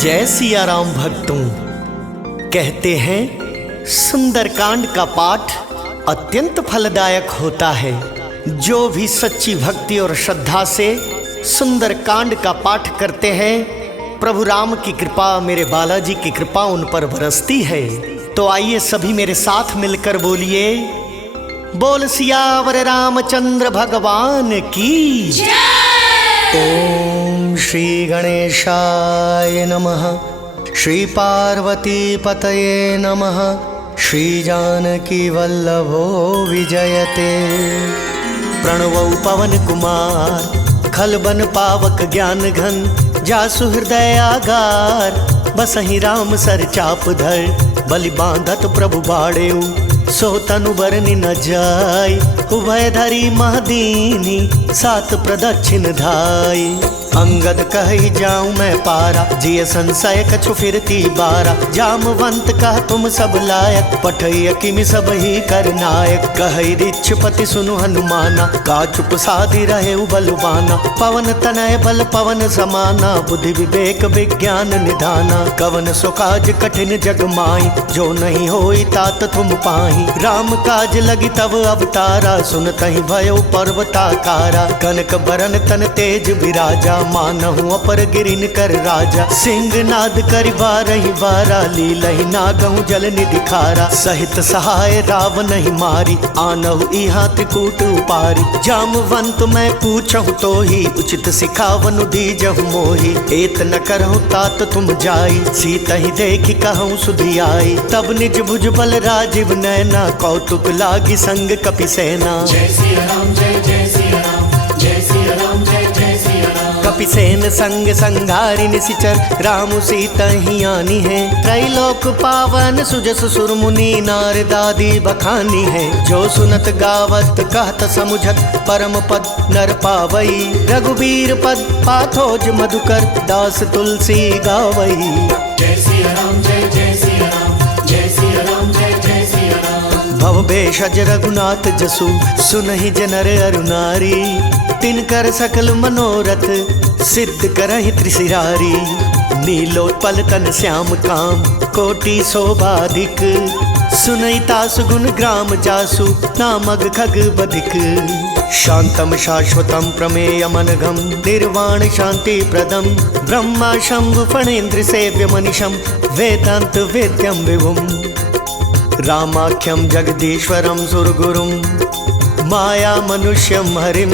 जय सिया राम भक्तों। कहते हैं सुंदरकांड का पाठ अत्यंत फलदायक होता है। जो भी सच्ची भक्ति और श्रद्धा से सुंदरकांड का पाठ करते हैं, प्रभु राम की कृपा, मेरे बालाजी की कृपा उन पर बरसती है। तो आइए सभी मेरे साथ मिलकर बोलिए, बोल सियावर रामचंद्र भगवान की जय। ओम श्री गणेशाय नमः, श्री पार्वती पतये नमः, श्री जानकी वल्लभो विजयते। प्रणवौ पवन कुमार, खलबन पावक ज्ञान घन, जासु हृदय आगार, बसहि राम सर चाप धर, बलि बांधत प्रभु बाड़ेऊ, सो तनु बरनि न जाय, उभय धरी महदीनी, सात प्रदक्षिण धाय। अंगद कहि जाऊं मैं पारा, जिय संशय कछु फिरती बारा, जामवंत कह तुम सब लायक, पठय किमि सब ही कर नायक। कहि रिच्छपति सुनु हनुमाना, का चुप साधि रहे बलवाना, पवन तनय बल पवन समाना, बुद्धि विवेक विज्ञान निधाना। कवन सो काज कठिन जग माई, जो नहीं होई तात तुम पाही। राम काज लगी तब अवतारा, सुनतहि भयो पर्वताकारा। कनक बरन तन तेज विराजा, मानहु अपर गिरिन कर राजा। सिंह नाद करि बारहि बारा, लीलहि नागहु जल निधि खारा। सहित सहाय रावण ही मारी, आनहु इहा त्रिकूट उपारी। जामवंत मैं पूछहु तो ही, उचित सिखावनु दीजहु मोहि। एत न करहु तात तुम जाई, सीतहि देखि कहूँ सुधियाई। तब निज भुज बल राजीव नैना, कौतुक लागी संग कपिसेना। जय सिया राम जय जय सिया राम, जय सिया राम जय जय सिया राम। कपिसेन संग संघारि निशिचर, रामु सीता ही आनी है। त्रैलोक पावन सुजस सुर मुनि, नारद आदि बखानी है। जो सुनत गावत कहत समुझत, परम पद नर पावई। रघुबीर पद पाथोज मधुकर, दास तुलसी गावई। जय सिया राम जय जय सिया राम, जय सिया राम जय जय सिया राम। भव भेषज रघुनाथ जसु, सुनहि जनर अरु नारी। तिनकर सकल मनोरथ, सिद्ध करहि त्रिशिरारी। नीलोत्पल तन श्याम काम, कोटि शोभाधिक। सुनहि तासु गुण ग्राम जासु, नामग खग बधिक। शांतम शाश्वतम प्रमेयमनघम, निर्वाण शांति प्रदम। ब्रह्मा शंभु फणेन्द्र सेव्य मनिषम, वेदांत वेद्यम विभुम। रामाख्यम जगदीश्वरम सुरगुरुम, माया मनुष्यम हरिम।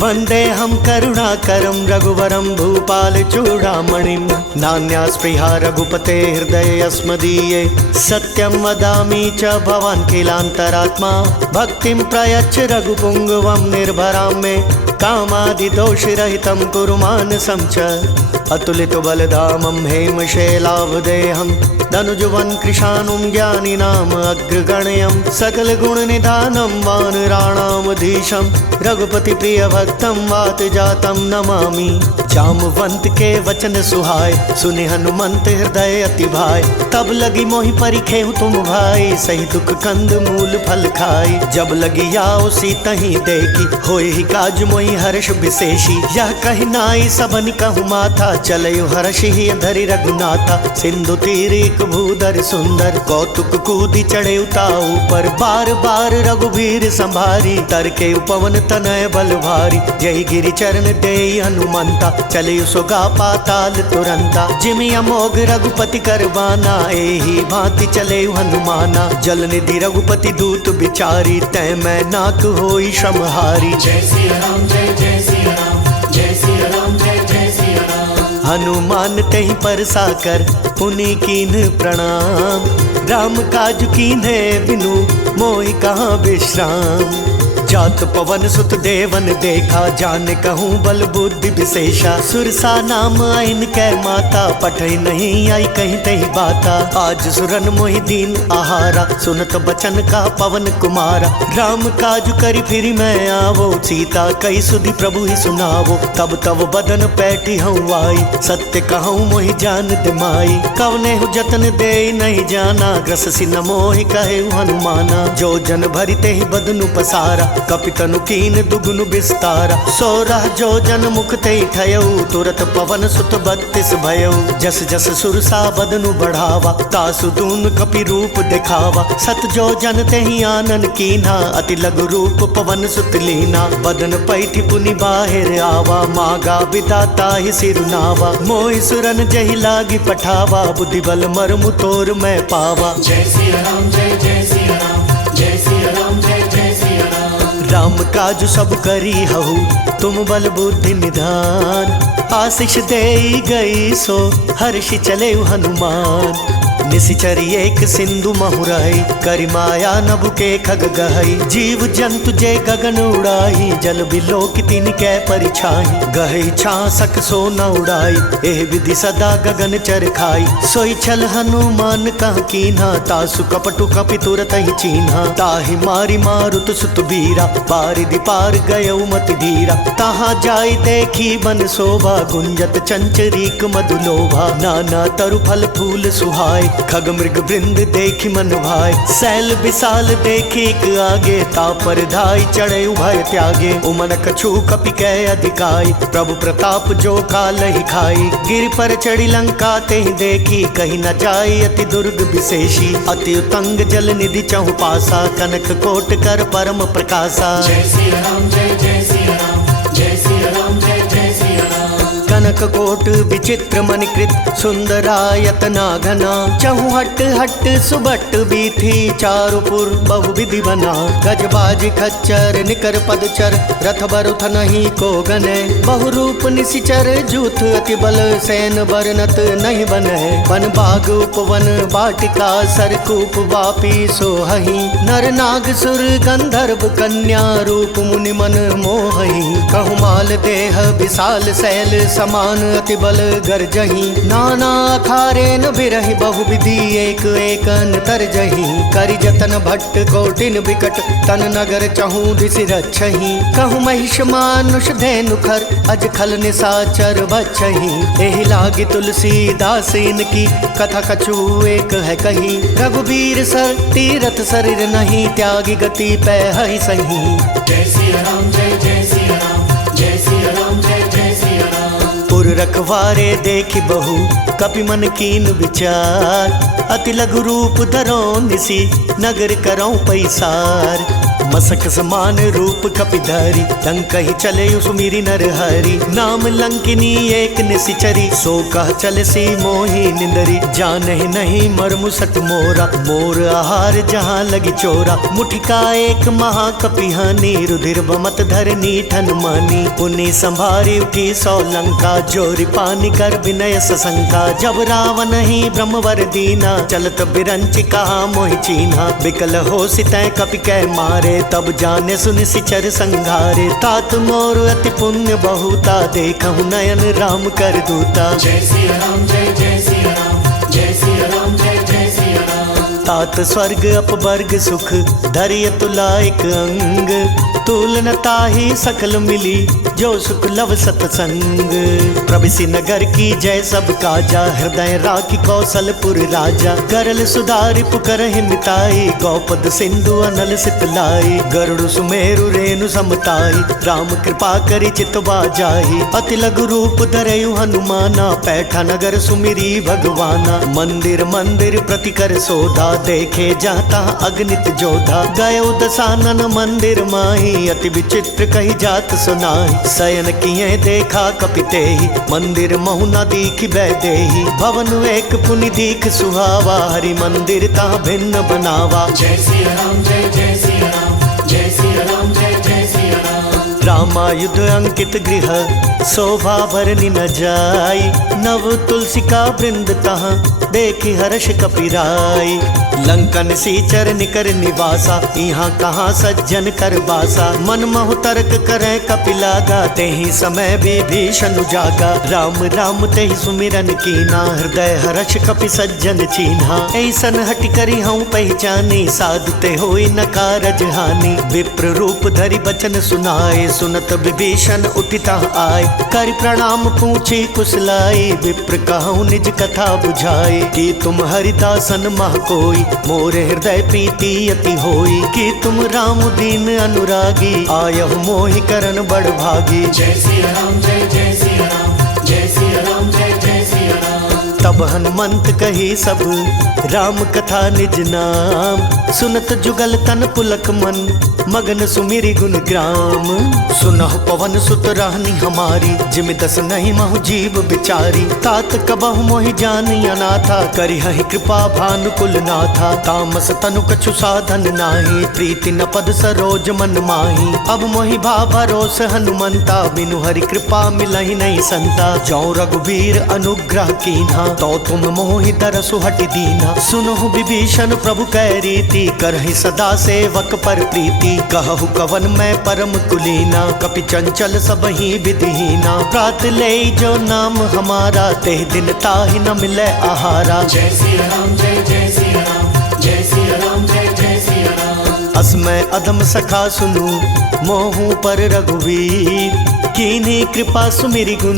वंदे हम करुणाकरम, रघुवरम भूपाल चूड़ामणिम। नान्या स्पृहा रघुपते हृदय अस्मदीये, सत्यम वदामि च भवान् किलांतरात्मा। भक्तिं प्रयच्छ रघुपुंगवं, निर्भरां मे कामादिदोषरहितं कुरु मानसं च। अतुलित बलधामं हेमशैलावदेहं, धनुजवन कृशानुं ज्ञानिनाम अग्रगण्यं। सकल गुण निधानं वानराणामधीशं, रघुपति प्रिय भक्तं वात जातं नमामि। जामवंत के वचन सुहाय, सुनि हनुमंत हृदय अति भाय। तब लगी मोहि परिखेहु तुम भाई, सही दुख कंद मूल फल खाई। जब लगी आओ सीतहि देखी, होय ही काज मोहि हर्ष विशेषी। यह कहि नाई सबन कहु माथा, चलयु हर्षि धरि रघुनाथा। सिंधु तीर एक भूधर सुंदर, कौतुक कूदि चढ़े ताऊ पर। बार बार रघुबीर संभारी, तर के उपवन तनय बल भारी। जय गिरि चरण देई हनुमंता, चलयु सोगा पाताल तुरंता। जिमि अमोघ रघुपति करवाना, एही भांति चले हनुमाना। जल निधि रघुपति दूत बिचारी, तै मैं नाक होई श्रमहारी। जय सिया राम जय जय सिया राम, जय सिया राम जय जय सिया राम। हनुमान तहि परसा कर, पुनि कीन्ह प्रणाम। राम काज कीन्हे बिनु, मोहि कहाँ विश्राम। जात पवन सुत देवन देखा, जान कहूँ बल बुद्धि विशेषा। सुरसा नाम आइन कै माता, पठै नहीं आई कहीं तही बाता। आज सुरन मोहि दीन आहारा, सुनत बचन का पवन कुमारा। राम काज करि फिरि मैं आवो, सीता कई सुधि प्रभु ही सुनावो। तब तब बदन पैठी हूँ आई, सत्य कहूँ मोहि जान दिमाई। कवने हु जतन दे नहीं जाना, ग्रस सिन मोहि कहे हनुमाना। जो जन भरिते ही बदनु पसारा, कपितनु कीन दुगुन विस्तारा। 16 जो जन मुख ते ठयऊ, तुरत पवन सुत 32 भयऊ। जस जस सुरसा बदनु बढ़ावा, तासु दून कपि रूप दिखावा। 7 जो जन तेहि आनन कीन्हा, अति लघु रूप पवन सुत लीना। बदन पैठि पुनि बाहिर आवा, मागा विदाता ही सिरुनावा। मोहि सुरन जहि लागी पठावा, बुद्धि बल मर्मु तोर मैं पावा। जय सिया राम जय जय सिया राम, जय सिया राम जय जय सिया राम। राम काज सब करी हहु, तुम बल बुद्धि निधान। आशीष देई गई सो, हर्षि चले हनुमान। निशिचर एक सिंधु महुरई, करि माया नभु के खग गहई। जीव जंतु जे गगन उड़ाई, जल बिलोक तिनकै परिछाई। गहई छासक सो न उड़ाई, एह विधि सदा गगन चर खाई। सोई छल हनुमान कह कीन्हा, तासु कपटु कपि तुरत ही चीन्हा। ताहि मारी मारुत सुत बीरा, बारिधि पार गयऊ मति धीरा। तहाँ जाई देखी बन शोभा, गुंजत चंचरीक मधुलोभा। नाना तरु फल फूल सुहाय, खग मृग वृंद देखी मन भाई। सैल विशाल देखी एक आगे, तापर धाई चढ़े उभय त्यागे। उमन कछु कपि कै अधिकाई, प्रभु प्रताप जो काल ही खाई। गिर पर चढ़ी लंका तेहि देखी, कहीं न जाई अति दुर्ग विशेषी। अति उतंग जल निधि चहु पासा, कनक कोट कर परम प्रकाशा। जय सिया राम जय जय सिया राम, जय सिया राम जय जय सिया राम। कनक कोट विचित्र मणिकृत, सुंदरायतना घना। चहु हट हट सुबट बीथी, चारुपुर बहुविधि बना। गजबाज खच्चर निकर पदचर, रथ बरुथ नहीं को गने। बहुरूप निशिचर जूथ, अति बल सैन बरनत नहीं बने। वन बाग उपवन बाटिका, सरकूप वापी सोहही। नर नाग सुर गंधर्व कन्या, रूप मुनि मन मोहही। कहु माल देह विशाल शैल, समान अति बल गर्जही। नाना अखारेन बिरहि, बहुविधि एक एक अंतर जही। करि जतन भट्ट कोटिन विकट, तन नगर चहु दिशि रक्षही। कहु महिष मानुष धेनु खर, अज खल निशाचर बच्छही। एहि लागी तुलसीदास इनकी, कथा कछु एक है कही। रघुबीर सर तीरथ शरीर नहीं, त्यागी गति पै हहि सही। जय सिया राम जय जय सिया राम, जय सिया राम जय जय सिया राम। पुर रखवारे देखी बहु, कपि मन कीन विचार। अति लघु रूप धरो निसी, नगर करौ पैसार। मसक समान रूप कपिधारी, लंक ही चले सुमिरी नर हरि। नाम लंकिनी एक निशिचरी, सो कह चल सी मोही निंदरी। जानहि नहीं मर्मु सट मोरा, मोर आहार जहाँ लगी चोरा। मुठिका एक महाकपिहानी, रुधिर बमत धरनी ठन मानी। पुनि संभारी उठी 100 लंका, जोरी पानी कर विनय सशंका। जब रावण ही ब्रह्मवर दीना, चलत बिरंच कहा मोहि चीन्हा। बिकल हो सितै कपि कै मारे, तब जाने सुन सिचर संघारे। तात मोर अति पुण्य बहुता, देखहु नयन राम कर दूता। जय सिया राम जय जय सिया राम, जय सिया राम जय जय सिया राम। तात स्वर्ग अपवर्ग सुख, धरिय तुलाइक अंग। तुलन ताहि सकल मिली, जो सुख लव सतसंग। प्रभिसि नगर की जय सब काजा, हृदय राखी कौशलपुर राजा। करल सुधारि पुकरहि मिताई, गौपद सिंधु अनल सितलाई। गरुड़ सुमेरु रेणु समताई, राम कृपा करि चितवा जाहि। अति लघु रूप धरयु हनुमाना, पैठा नगर सुमिरी भगवाना। मंदिर मंदिर प्रति कर सोधा, देखे जाता अगणित जोधा। गयो दसानन मंदिर माही, अति विचित्र कही जात सुनाई। शयन किए देखा कपितेहि, मंदिर महु न दीखि बैदेहि। भवन एक पुनि दीख सुहावा, हरि मंदिर ता भिन्न बनावा। जय सिया राम जय जय सिया राम, जय सिया राम जय जय सिया राम। रामायुध अंकित गृह, शोभा भरनी न जाई। नव तुलसी का वृंद तहाँ, देखी हर्ष कपिराई। लंकन सीचर निकर निवासा, यहाँ कहाँ सज्जन कर बासा। मन महु तर्क करे कपिलागा, तेहि समय विभीषण जागा। राम राम तेहि सुमिरन कीना, हृदय हर्ष कपि सज्जन चीन्हा। ऐसन हटि करि हऊँ पहचानी, साधु ते होई न कारज हानि। विप्र रूप धरि बचन सुनाए, सुनत विभीषण उठिता आए, कर प्रणाम पूछी कुशलाई। विप्र कहूँ निज कथा बुझाए, कि तुम हरिदासन मह कोई, मोरे हृदय प्रीति अति होई। कि तुम राम दीन अनुरागी, आयहु मोहि करन बड़ भागी। जय सिया राम जय जय सिया राम, जय सिया राम जय जय सिया राम। तब हनुमंत कही सब राम कथा निज नाम, सुनत जुगल तन पुलक मन, मगन सुमिरि गुण ग्राम। सुनहु पवन सुत रानी हमारी, जिमि दस नहीं महु जीव बिचारी। तात कबहु मोहि जानि अनाथा, करिहहि कृपा भानुकुल नाथा। तामस तनु कछु साधन नाही, प्रीति न पद सरोज मन माही। अब मोहि भा भरोस हनुमंता, बिनु हरि कृपा मिलहि नहीं संता। जौ रघुबीर अनुग्रह कीन्हा, तो तुम मोहि दरसु हटि दीना। सुनहु विभीषण प्रभु कै रीति, करहि सदा सेवक पर प्रीति। कहु कवन मैं परम कुलीना, कपि चंचल सबहि विधिहीना। प्रात ले जो नाम हमारा, तेह दिन ताहि न मिले आहारा। जय सिया राम जय जय सिया राम, जय सिया राम जय जय सिया राम। अस मैं अधम सखा सुनु, मोहू पर रघुवीर। कीन्ही कृपा सुमिरि गुण,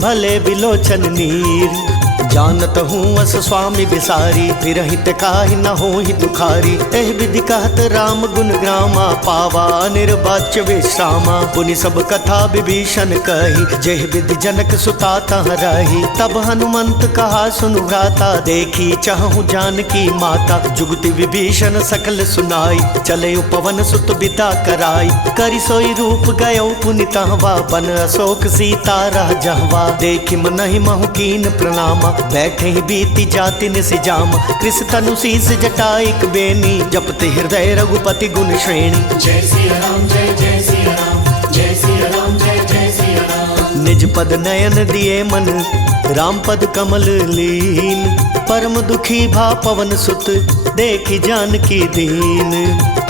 भले बिलोचन नीर। जानत हूँ अस स्वामी बिसारी, फिरहित काहि न होहि दुखारी। एह विधि कहत राम गुण ग्रामा, पावा निर्वाच्य विश्रामा। पुनि सब कथा विभीषण कही, जेह विधि जनक सुता तह रही। तब हनुमंत कहा सुनु भ्राता, देखी चाहूँ जानकी माता। जुगति विभीषण सकल सुनाई, चले पवन सुत बिदा कराई। करि सोई रूप गयो पुनि तहवा, बन अशोक सीता रह जहवा। देखि मनहि महु कीन प्रणामा, बैठे ही बीती जाति निसिजाम। कृष तनु शीस जटाइक बेनी, जपते हृदय रघुपति गुण श्रेणी। जय सिया राम जय जय सिया राम, जय सिया राम जय जय सिया राम। निज पद नयन दिए मन, राम पद कमल लीन। परम दुखी भा पवन सुत, देखी जानकी दीन।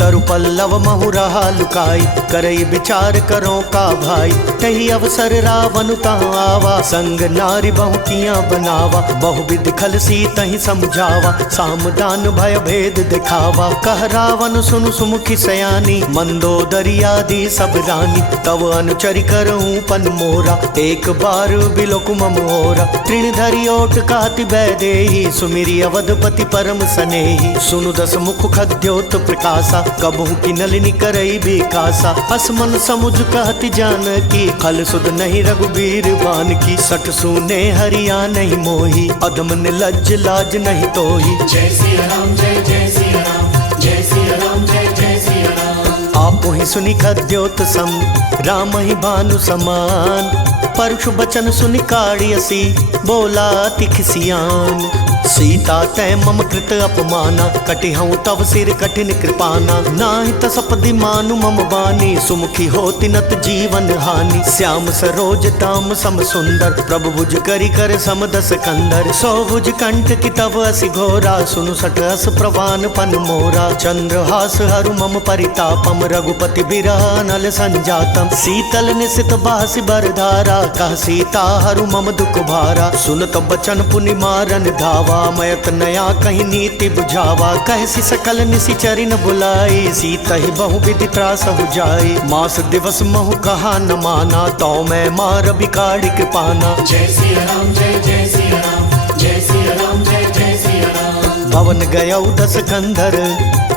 तरु पल्लव महु रहा लुकाई, करई विचार करो का भाई। तही अवसर रावण तहाँ आवा, संग नारी बहु किया बनावा। बहु विधि खल सी तही समझावा, सामदान भय भेद दिखावा। कह रावण सुनु सुमुखी सयानी, मंदोदरी आदि सब रानी। तव अनुचरि करऊं पन मोरा, एक बार बिलोकु मम होरा। तृण धरि ओट कहति बैदेही, सुमिरि अवधपति परम सनेही। सुनु दस मुख खद्योत प्रकाशा, कबहू की नलिनी करई बिकासा। असमन समुझ कहति जानकी, खल सुध नहीं रघुबीर बान की। सठ सुने हरिया नहीं मोही, अधम निर्लज्ज लाज नहीं तोही। जय सिया राम जय जय सिया राम, जय सिया राम जय जय सिया राम। आपो ही सुनि खद्योत सम, राम ही भानु समान। परशु बचन सुनि काढ़ियसी, बोला अति खिसियान। सीता तै मम कृत अपमाना, कटिहऊँ तव सिर कठिन कृपाना। नाहि तसपदि मानु मम बानी, सुमुखी होति नत जीवन हानि। श्याम सरोज दाम सम सुंदर, प्रभु भुज करि कर सम दस कंदर। सौ भुज कंठ की तव असि घोरा, सुनु सठ अस प्रवान पन मोरा। चंद्रहास हरु मम परितापम, रघुपति बिरह नल संजातम। शीतल निशित बासि बरधारा, कह सीता हरु मम दुख भारा। सुनत बचन पुनि मारन धावा, मयत नया कहीं नीति बुझावा। कहसी सकल निशिचरि न बुलाई, सीता ही बहु विधि त्रास हो जाई। मास दिवस महु कहा न माना, तो मैं मार बिकाड़ी कृपाना। जय सिया राम जय जय सिया राम, जय सिया राम जय जय सिया राम। भवन गयौ दस कंधर,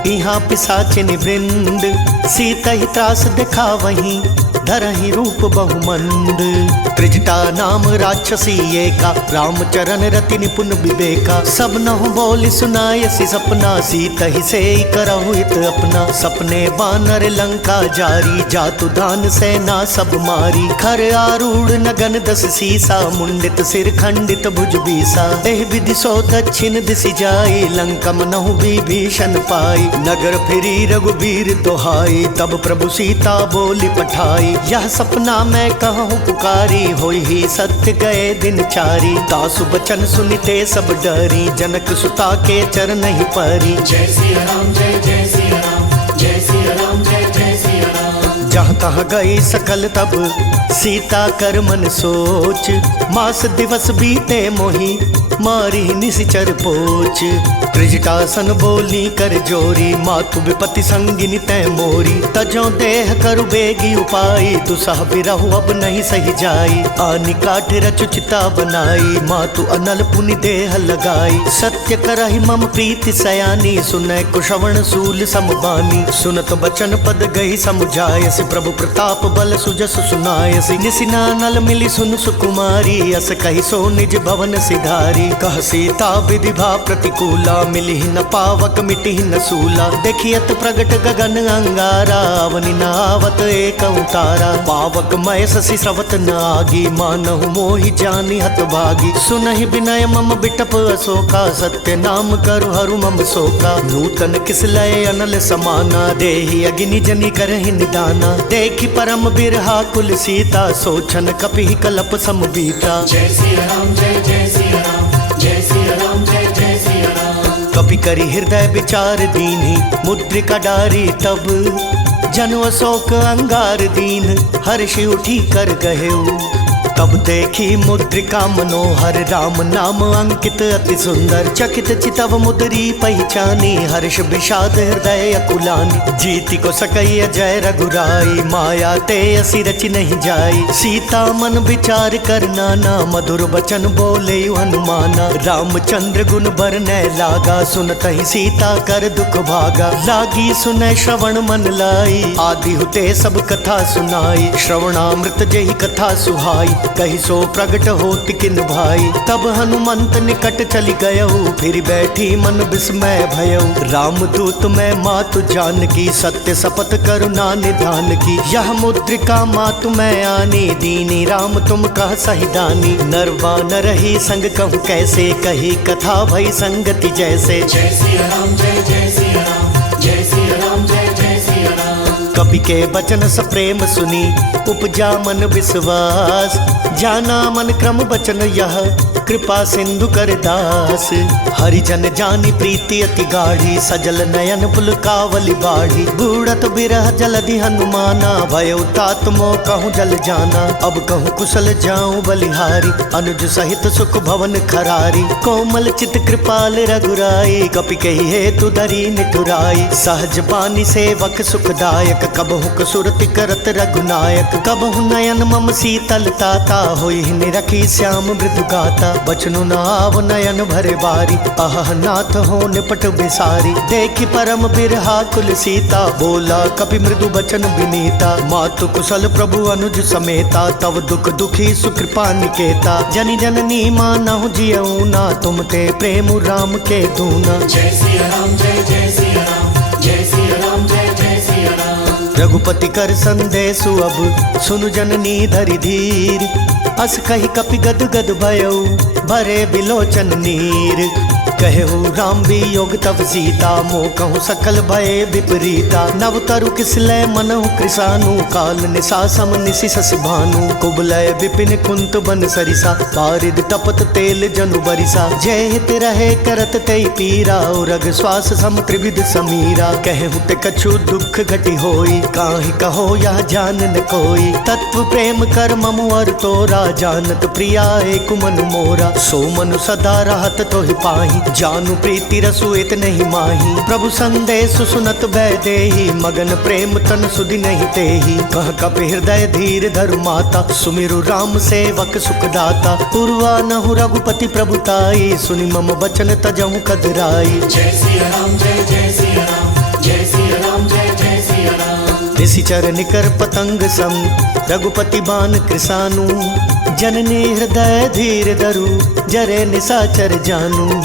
इहाँ पिशाचिनि वृंद। सीता ही त्रास दिखा वहीं, धरहि रूप बहुमंद। त्रिजटा नाम राक्षसी एका, रामचरण रति निपुण विवेका। सब नहु बोली सुनायसी सपना, सीता ही से करहु हित अपना। सपने बानर लंका जारी, जातु दान सेना सब मारी। खर आरूढ़ नगन दस सीसा, मुंडित सिर खंडित भुज बीसा। एह विधि सो दक्षिण दिशि जाई, लंका मनहु विभीषण पाई। नगर फिरी रघुबीर दोहाई, तब प्रभु सीता बोली पठाई। यह सपना मैं कहूँ पुकारी, होई ही सत्य गए दिन चारी। तासु बचन सुनिते सब डरी, जनक सुता के चरण ही परी। जय सिया राम जय जय सिया राम, जय सिया राम जय जय सिया राम। जहाँ तहाँ गई सकल तब सीता कर मन सोच, मास दिवस बीते मोही मारी निशिचर पोच। त्रिजटासन बोली कर जोरी, मातु विपति संगिनी तै मोरी। तजो देह करु बेगी उपाई, दुसह बिरहु अब नहीं सही जाई। आनि काठ रचुचिता बनाई, मातु अनल पुनि देह लगाई। सत्य करहि मम प्रीति सयानी, सुनय कुशवण सूल समबानी। सुनत बचन पद गई समुझायसि, प्रभु प्रताप बल सुजस सुनायसि। निसिना नल मिली सुन सुकुमारी, अस कहि सो निज भवन सिधारी। कह सीता विधि भा प्रतिकूला, मिली न पावक मिटी न सूला। देखियत प्रगट गगन अंगारा, अवनि न आवत एक उतारा। पावक मय शशि स्रवत न आगी, मानहु मोहि जानि हत भागी। सुनहि विनय मम बिटप अशोका, सत्य नाम करु हरु मम शोका। नूतन किस लय अनल समाना, देहि अग्नि जनि करहि निदाना। देखि परम बिरहा कुल सीता, सोचन कपि कलप समबीता। जय सिया राम जय जय सिया राम, जय सिया राम जय जय सिया राम। कपि करि हृदय विचार दीन्हि, मुद्रिका डारी तब। जनु अशोक अंगार दीन, हर्षि उठी कर गहेउ। तब देखी मुद्रिका मनोहर, राम नाम अंकित अति सुंदर। चकित चितव मुद्री पहचानी, हर्ष विषाद हृदय अकुलानी। जीति को सकई अजय रघुराई, माया ते असी रचि नहीं जाई। सीता मन विचार कर नाना, मधुर बचन बोले हनुमाना। रामचंद्र गुण बरनय लागा, सुनत ही सीता कर दुख भागा। लागी सुनय श्रवण मन लाई, आदि हुते सब कथा सुनाई। श्रवणामृत जही कथा सुहाई, कही सो प्रगट होत किन भाई। तब हनुमंत निकट चली गयऊ, फिर बैठी मन विस्मय भयऊ। रामदूत मैं मातु जानकी, सत्य शपथ करुणा निधान की। यह मुद्रिका मातु मैं आनी, दीनी राम तुम कह सही दानी। नरवा न रही संग कहूँ कैसे, कही कथा भई संगति जैसे। जय सिया राम जय जय सिया राम, जय सिया राम जय जय सिया राम। कपि के बचन सप्रेम सुनी, उपजा मन विश्वास। जाना मन क्रम बचन यह, कृपा सिंधु कर दास। हरिजन जानी प्रीति अति गाढ़ी, सजल नयन पुलकावली बाढ़ी। बूढ़त बिरह जलधि हनुमाना, भयउ तात मोह कहूँ जल जाना। अब कहूँ कुशल जाऊँ बलिहारी, अनुज सहित सुख भवन खरारी। कोमल चित कृपाल रघुराई, कपि कही हेतु धरी निठुराई। सहज बानी सेवक सुखदायक, कबहु कसुरति करत रघुनायक। कबहु नयन मम शीतल ताता, होई निरखी श्याम मृदु गाता। बचनु नाव नयन भरे बारी, अह नाथ हो निपट बिसारी। देखी परम बिरहा कुल सीता, बोला कपि मृदु बचन विनीता। मातु कुशल प्रभु अनुज समेता, तव दुख दुखी सुकृपा निकेता। जनि जननी मानहु जियऊ ना, तुम ते प्रेम राम के दूना। जय सिया राम जय जय सिया राम, जय सिया राम जय जय सिया राम। रघुपति कर संदेशु अब, सुनु जननी धरि धीर। अस कही कपि गद गद भयऊ, भरे बिलोचन नीर। कहु राम वियोग तब सीता, मोह कहूँ सकल भय विपरीता। नव तरु किसलय मनहु कृसानु, काल निशा सम निशि शशि भानु। कुबलय विपिन कुंत बन सरिसा, पारिद तपत तेल जनु बरिसा। जय हित रहे करत तई पीरा, रग श्वास सम त्रिविध समीरा। कहु ते कछु दुख घटी होई, काहि कहो यह जान न कोई। तत्व प्रेम कर ममु अर तोरा, जानत प्रिया एक मन मोरा। सो मनु सदा रहत तोहि पाहि, जानू प्रीति रसु इत नहीं माही। प्रभु संदेश सुनत भय देहि, मगन प्रेम तन सुधि नहीं तेहि। कह कपि हृदय धीर धरु माता, सुमिरु राम सेवक सुखदाता। पूर्वा नहु रघुपति प्रभुताई, सुनि मम वचन तजहु कदराई। जय सिया राम जय जय सिया राम, जय सिया राम जय जय सिया राम। निशिचर निकर पतंग सम, रघुपति बान कृसानु। जननी हृदय धीर धरु, जरे निशाचर जानू।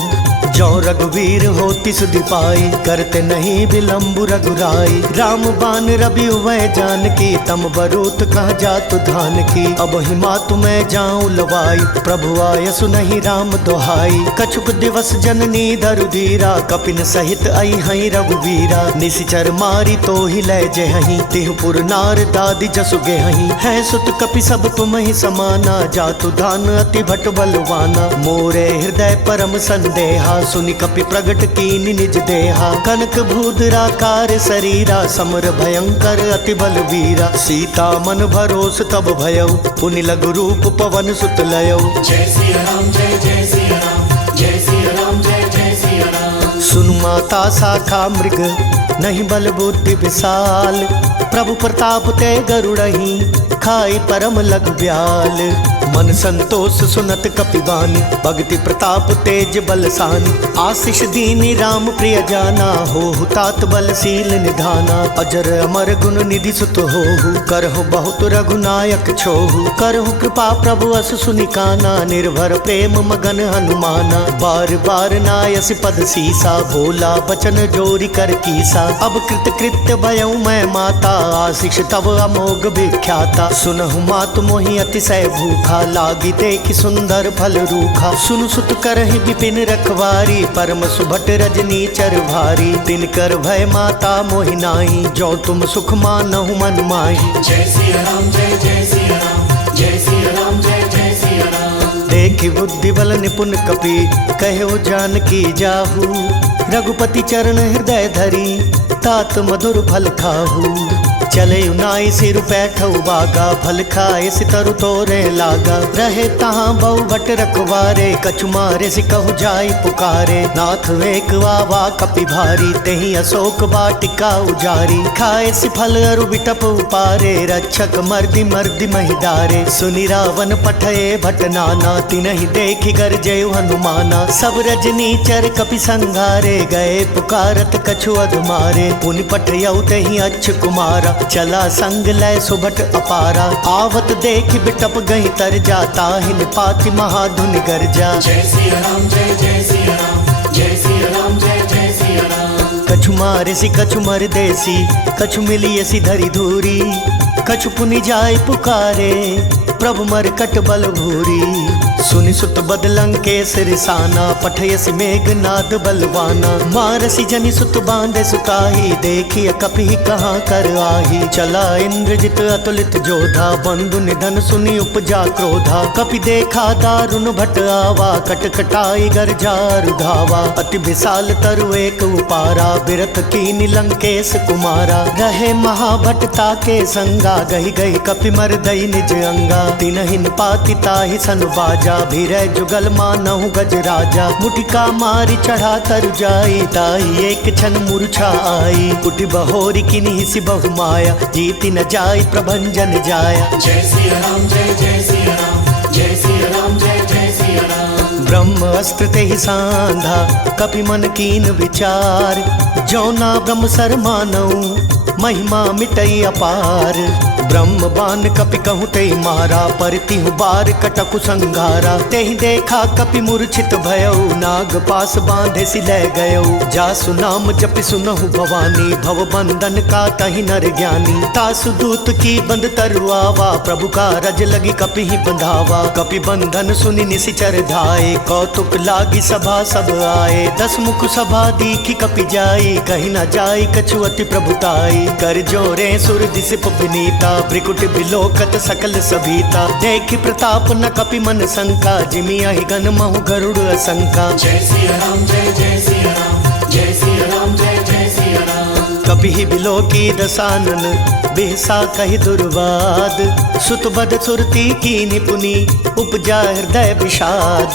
जो रघुवीर होति सुधि पाई, करते नहीं विलम्बु रघुराई। राम बान रवि वह जानकी, तम बरूत कह जातु धान की। अब ही मातु मैं जाऊं लवाई, प्रभु आय सुनहि राम दोहाई। कछुक दिवस जननी धरु धीरा, कपिन सहित आई हई रघुवीरा। निशिचर मारी तो ही लय जहहि, तिहुपुर नार दादी जसु गेहहि। है सुत कपि सब तुम ही समाना, जातु धान अति भट बलवाना। मोरे हृदय परम संदेहा, सुनि कपि प्रगट कीनि निज देहा। कनक भूधराकार शरीरा समर भयंकर अति बल वीरा। सीता मन भरोस तब भयउ पुनि लघु रूप पवन सुत लयउ। जय सिया राम जय जय सिया राम जय सिया राम जय जय सिया राम। सुनु माता शाखा मृग नहीं बल बुद्धि विशाल। प्रभु प्रताप ते गरुड़हि खाई परम लघु ब्याल। मन संतोष सुनत कपिवानी भक्ति प्रताप तेज बलसानी। आशीष दीनी राम प्रिय जाना हो तात बलशील निधाना। अजर अमर गुण निधि सुत होहु करहु बहुत रघुनायक छोहु। करहु कृपा प्रभु अस सुनिकाना निर्भर प्रेम मगन हनुमाना। बार बार नायस पद सीसा बोला बचन जोरी कर कीसा। अब कृत कृत्य भयउ मैं माता आशीष तब अमोघ विख्याता। सुनहु मातु मोहि अतिशय भूखा लागी देखि सुंदर फल रूखा। सुनु सुत करहि विपिन रखवारी परम सुभट रजनी चर भारी। तिनकर भय माता मोहि नाहि जो तुम सुख मानहु मन माहि। जय सिया राम जय जय सिया राम जय सिया राम जय जय सिया राम। देखि बुद्धि बल निपुण कपि कहो जानकी जाहू। रघुपति चरण हृदय धरी तात मधुर फल खाहू। चले उनाई सिर बैठऊ बागा फल खाए सितरु तोरे लागा। रहे तहाँ बहु बट रखवारे कछु मारे सिकहु जाई पुकारे। नाथ एक वावा कपि भारी तेहि अशोक वाटिका उजारी। खाए सि फल अरु बिटप उपारे रक्षक मर्दि मर्दि महिदारे। सुनि रावण पठये भट नाना तिनहि देखि गरजयु हनुमाना। सब रजनी चर कपि संघारे गए पुकारत कछु अधमारे। पुनि पठयउ तेहि अच्छ कुमारा चला संग लय सुभट अपारा। आवत देख बिटप गई तर जाता हिन पाति महाधुनि गर्जा। जय सिया राम जय जय सिया राम जय सिया राम जय जय सिया राम। कछु मारे सी कछु मर देसी कछु मिली सी धरी धूरी। कछु पुनि जाय पुकारे प्रभु मरकट बल भूरी। सुनि सुत बदलंकेश रिसाना पठयसि मेघनाद बलवाना। मारसी जनि सुत बांधे सुताही देखिय कपि कहाँ कर आही। चला इंद्रजित अतुलित जोधा बंधु निधन सुनि उपजा क्रोधा। कपि देखा दारुण भट आवा कटकटाई गर्जार धावा। अति विशाल तरु एक उपारा बिरथ कीनि लंकेश कुमारा। रहे महाभटता के संगा गही गही कपि मर दई निज अंगा। तिनहिन पाति ताहि सन बाजा भीरै जुगल मानहु गज राजा। मुटिका मारी चढ़ा तर जाई ताहि एक क्षण मूर्छा आई। कुटि बहोरी किन्हि सि बहु माया जीति न जाई प्रभंजन जाया। जय सिया राम जय जय सिया राम जय सिया राम जय जय सिया राम। ब्रह्म अस्त्र तेहि सांधा कपि मन कीन विचार। जौना ब्रह्म सर मानऊ महिमा मिटई अपार। ब्रह्म बान कपि कहूँ तेहि मारा परतिहु बार कटकु संघारा। तेहि देखा कपि मूर्छित भयउ नाग पास बांधे सि लै गयउ। जासु नाम जपि सुनहु भवानी भव बंधन का तहि नर ज्ञानी। तासु दूत की बंद तरुआवा प्रभु का रज लगी कपि ही बंधावा। कपि बंधन सुनि निशिचर धाये कौतुक लागी सभा सब आए। दस मुख सभा दीखि कपि जाई कहीं न जाई कछु अति प्रभुताई। कर जोरे सुर दिसिप विनीता ब्रिकुट बिलोकत सकल सभीता। देखि प्रताप न कपि मन शंका जिमि अहि गन महु गरुड़ असंका। जय सिया राम जय जय सिया राम जय सिया राम जय जय सिया राम। कपि ही बिलोकी दसानन बिहसा कहि दुर्वाद। सुत बद सुरती कीनि पुनि उपजा हृदय विषाद।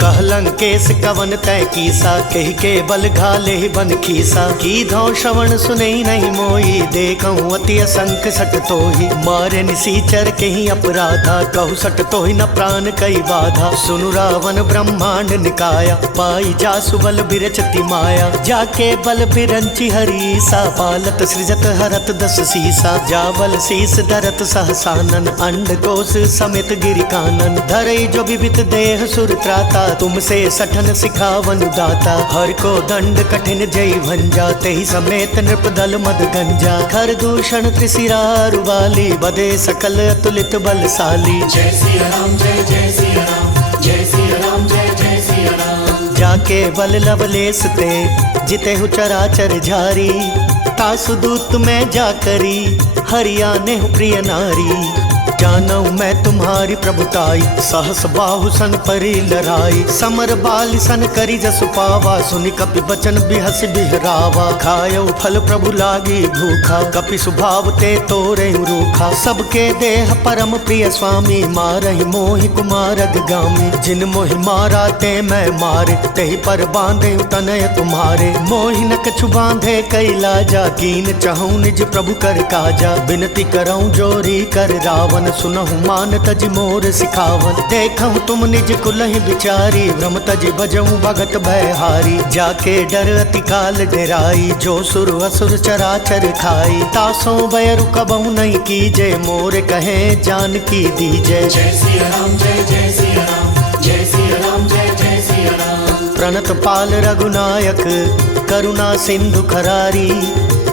कहलंकेश कवन तय कीसा कहि के बल घाले बन खीसा। की धौ श्रवण सुनई नहीं मोई देखऊँ अति असंख सट तोहि। मारे निसीचर केहि अपराधा कहु सट तोहि न प्राण कई बाधा। सुनु रावण ब्रह्मांड निकाया पाई जासु बल बिरचति माया। जाके बल बिरंचि हरीसा पालत सृजत हरत दस सीसा। जाबल शीस धरत सहसानन अंड कोश समेत गिरि कानन। धरई जो विविध देह सुर त्राता तुमसे सठन सिखावन दाता। हर को दंड कठिन जय भंजा तेहि समेत नृप दल मद गंजा। खर दूषण त्रिशिरारु वाली बदे सकल अतुलित बलशाली। जय सिया राम जय जय सिया राम जय सिया राम जय जय सिया राम। जाके बल लवलेस ते जिते हु चराचर झारी। तासु दूत में जाकरी हरियाने हु प्रिय नारी। जानऊ मैं तुम्हारी प्रभुताई, सहस बाहु सन परी लड़ाई, समर बाल सन करी जसु पावा, सुनि कपि बचन बिहस बिहरावा, खायो फल प्रभु लागी भूखा, कपि सुभाव ते तोरे रूखा, सबके देह परम प्रिय स्वामी, मारहि मोहि कुमार गामी, जिन मोहि मारा ते मैं मारे, तेहि पर बांधे तनय तुम्हारे, मोहि न कछु बांधे कैला जा, कीन चहु निज प्रभु कर काजा, बिनती करऊं जोरी कर रावण, सुनहु मान तज मोर सिखावन, देखऊं तुम निज कुलहि बिचारी, भ्रम तज बजऊं भगत भयहारी, जाके डर अति काल डेराई, जो सुर असुर चराचर खाई, तासों बैरु कबहु नहीं कीजे, मोर कहे जान की दीजे। जय सिया राम जय जय सिया राम, जय सिया राम जय जय सिया राम। प्रणत पाल रघुनायक करुणा सिंधु खरारी,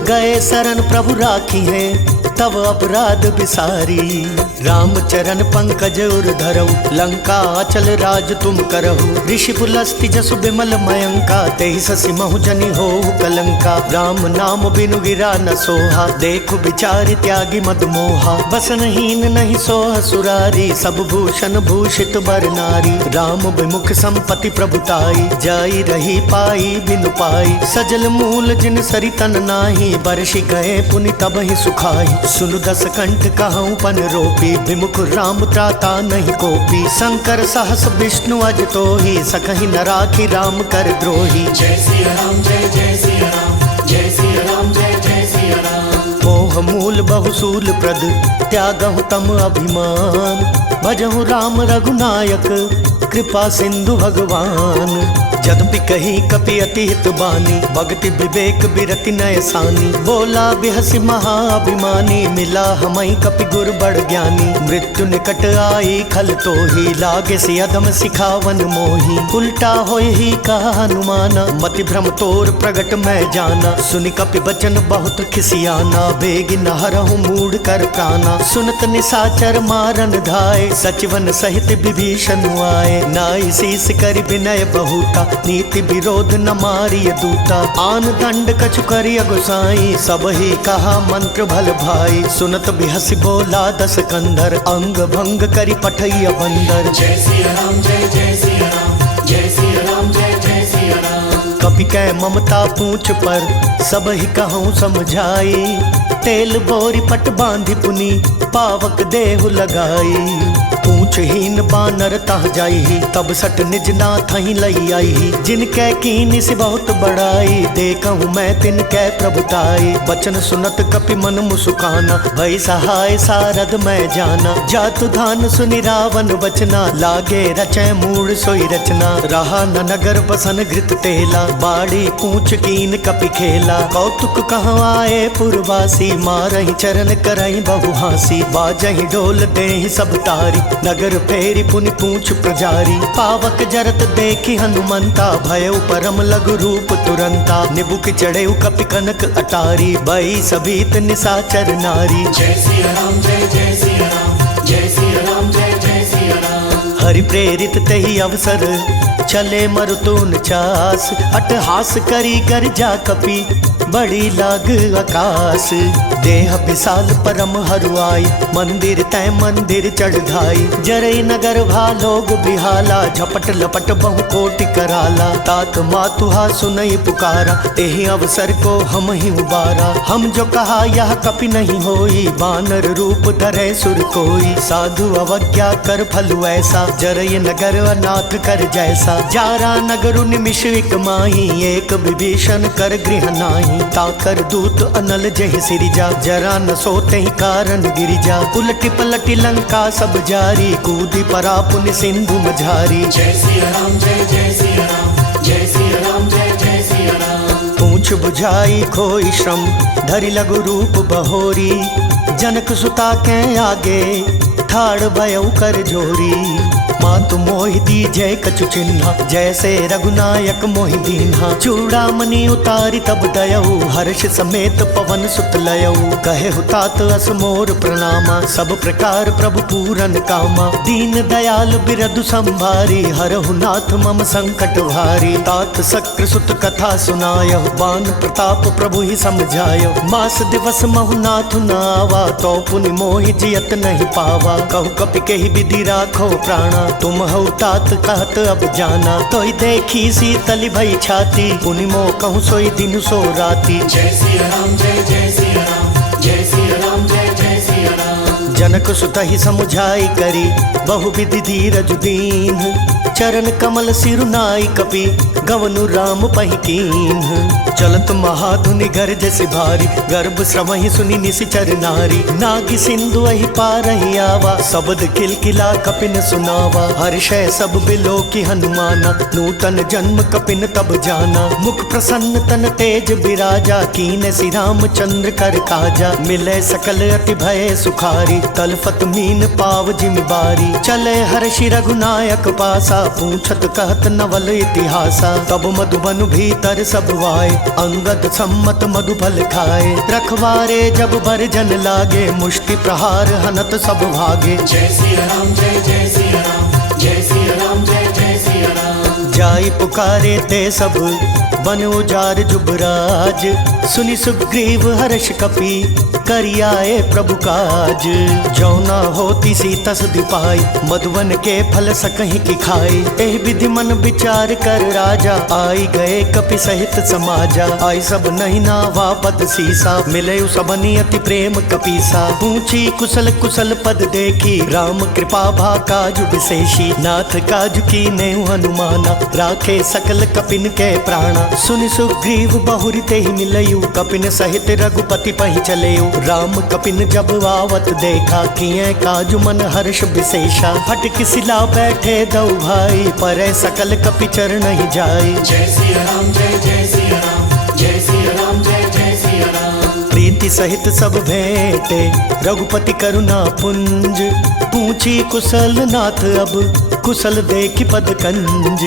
गए शरण प्रभु राखी है तब अपराध बिसारी, राम चरण पंकज उर धरऊ, लंका अचल राज तुम करहु, ऋषि पुलस्ति जसु बिमल मयंका, तेहि ससि महु जनि होहु कलंका, राम नाम बिनु गिरा न सोहा, देखु बिचारि त्यागी मद मोहा, बसनहीन नहीं सोह सुरारी, सब भूषण भूषित बर नारी, राम विमुख संपत्ति प्रभुताई, जाई रही पाई बिनु पाई, सजल मूल जिन सरि तन नाही, बरषि गए पुनि तब ही सुखाई, सुनु दस कंठ कहूँ पन रोपी, विमुख राम त्राता नहीं कोपी, शंकर सहस विष्णु अज तो ही, सकहि न राखी राम कर द्रोही। जय सिया राम जय जय सिया राम, जय सिया राम जय जय सिया राम। मोह मूल बहुसूल प्रद त्यागहु तम अभिमान, भजहु राम रघुनायक कृपा सिंधु भगवान, जदपि कही कपि अति हित बानी, भक्ति विवेक बिरति नय सानी, बोला बिहसि महाअभिमानी, मिला हमई कपि गुर बड़ ज्ञानी, मृत्यु निकट आई खल तो ही, लागे से अधम सिखावन मोही, उल्टा होय ही कहा हनुमाना, मति भ्रम तोर प्रगट मैं जाना, सुनि कपि बचन बहुत खिसियाना, बेगी न हरहु मूढ़ कर प्राणा, सुनत निसाचर मारन धाय, सचिवन सहित विभीषण आए, नाई शीस करि विनय बहुता, नीति विरोध न मारिय दूता, आन दंड कछु करिय गोसाई, सब ही कहा मंत्र भल भाई, सुनत बिहसि बोला दस कंधर, अंग भंग करि पठैय बंदर। जय सिया राम जय जय सिया राम, जय सिया राम जय जय सिया राम। कपि कै ममता पूछ पर सब ही कहूँ समझाई, तेल बोरी पट बांधि पुनि पावक देहु लगाई, पूछहीन बानर तह जाई, तब सट निज नाथ ही लई आई, जिनकै कीन से बहुत बड़ाई, देखहु मैं तिनकै प्रभुताई, बचन सुनत कपि मन मुसुकाना, भई सहाय सारद मैं जाना, जातु धान सुनि रावण बचना, लागे रचै मूढ़ सोई रचना, रहा न नगर बसन घृत तेला, बाड़ी पूछ कीन कपि खेला, कौतुक कहाँ आए पुरवासी, मारहि चरण करहि बहु हासी, बाजहि ढोल देहि सब तारी, नगर फेरी पुनि पूछ प्रजारी, पावक जरत देखी हनुमंता, भयउ परम लघु रूप तुरंता, निबुक चढ़ेउ कपि कनक अटारी, बई सभीत निसाचर नारी। जय सिया राम जय जय सिया राम, जय सिया राम जय जय सिया राम। हरि प्रेरित तेहि अवसर चले मरुतुन चास, अटहास करी कर जा कपि बड़ी लाग आकाश, देह विशाल परम हरुआई, मंदिर तय मंदिर चढ़ धाई, जरई नगर भालोग बिहाला, झपट लपट बहु कोटि कराला, तात मातुहा सुनई पुकारा, तेहि अवसर को हम ही उबारा, हम जो कहा यह कपि नहीं होई, बानर रूप धरे सुर कोई, साधु अवज्ञा कर फल ऐसा, जरई नगर अनाथ कर जैसा, जारा नगरु निमिष एक माही, एक विभीषण कर गृह नाही, ताकर दूत अनल जहि सिरिजा, जरा न सोते ही कारण गिरिजा, उलटी पलटी लंका सब जारी, कूदी परा पुनि सिंधु मझारी। जय सिया राम जय जय सिया राम, जय सिया राम जय जय सिया राम। पूछ बुझाई खोई श्रम धरि लघु रूप बहोरी, जनक सुता के आगे ठाड़ भयउ कर जोरी, मातु मोहि दीजय कछु चिन्हा, जैसे रघुनायक मोहि दीन्हा। चूड़ामणि उतारी तब दयऊ, हर्ष समेत पवन सुत लयऊ। कहे हुतात अस मोर प्रणामा, सब प्रकार प्रभु पूरन कामा। दीन दयाल बिरदु संभारी, हरहु नाथ मम संकट भारी। तात सक्र सुत कथा सुनायहु, बान प्रताप प्रभु ही समझायहु। मास दिवस महु नाथु न आवा, तो पुनि मोहि जियत नहीं पावा। कहु कपि केहि विधि राखो प्राणा, तुम हऊ तात कहत अब जाना। तोहि देखी शीतल भई छाती, पुनि मोह कहूँ सोई दिन सो राती। जय सिया राम जय जय सिया राम, जय सिया राम जय जय सिया राम। जनक सुत ही समुझाई करी, बहु विधि धीरज दीन। चरण कमल सिरुनाई कपि, गवनु राम पहि कीन्ह। चलत महाधुनि गर्ज से भारी, गर्भ श्रवहि सुनि निशिचर नारी। नागी सिंधु अहि पारहि आवा, शब्द किलकिला कपिन सुनावा। हर्षै सब बिलो की हनुमाना, नूतन जन्म कपिन तब जाना। मुख प्रसन्न तन तेज बिराजा, कीन श्री रामचंद्र कर काजा। मिले सकल अति भय सुखारी, तलफत मीन पाव जिम बारी। चले हर्षि रघुनायक पासा, पूछत कहत नवल इतिहासा। तब मधुबन भीतर सब वाए, अंगद सम्मत मधुफल खाए। रखवारे जब बरजन लागे, मुष्टि प्रहार हनत सब भागे। जय सिया राम जय जय सिया राम, जय सिया राम जय जय सिया राम। जाई पुकारे ते सब, बन उजार जुबराज। सुनि सुग्रीव हर्ष कपि, करियाए प्रभु काज। जौना होती सी तस दिपाई, मधुवन के फल सकहीं की खाई। एह विधि मन विचार कर राजा, आई गए कपि सहित समाजा। आई सब नहीं नावा पद सीसा, मिले सबनी अति प्रेम कपीसा। पूछी कुशल कुशल पद देखी, राम कृपा भा काजु विशेषी। नाथ काजु की नेहु हनुमाना, राखे सकल कपिन के प्राणा। सुनि सुग्रीव बहुरी ते ही मिलयु, कपिन सहित रघुपति पहि चलेयु। राम कपिन जब आवत देखा, किए काजु मन हर्ष विशेषा। फटक सिला बैठे दो भाई, परे सकल कपि चरण ही जाई। जय सिया राम जय जय सिया राम, जय सिया राम जय जय सिया राम। प्रीति सहित सब भेंटे, रघुपति करुणा पुंज। पूछी कुशल नाथ अब, कुशल देखि पद कंज।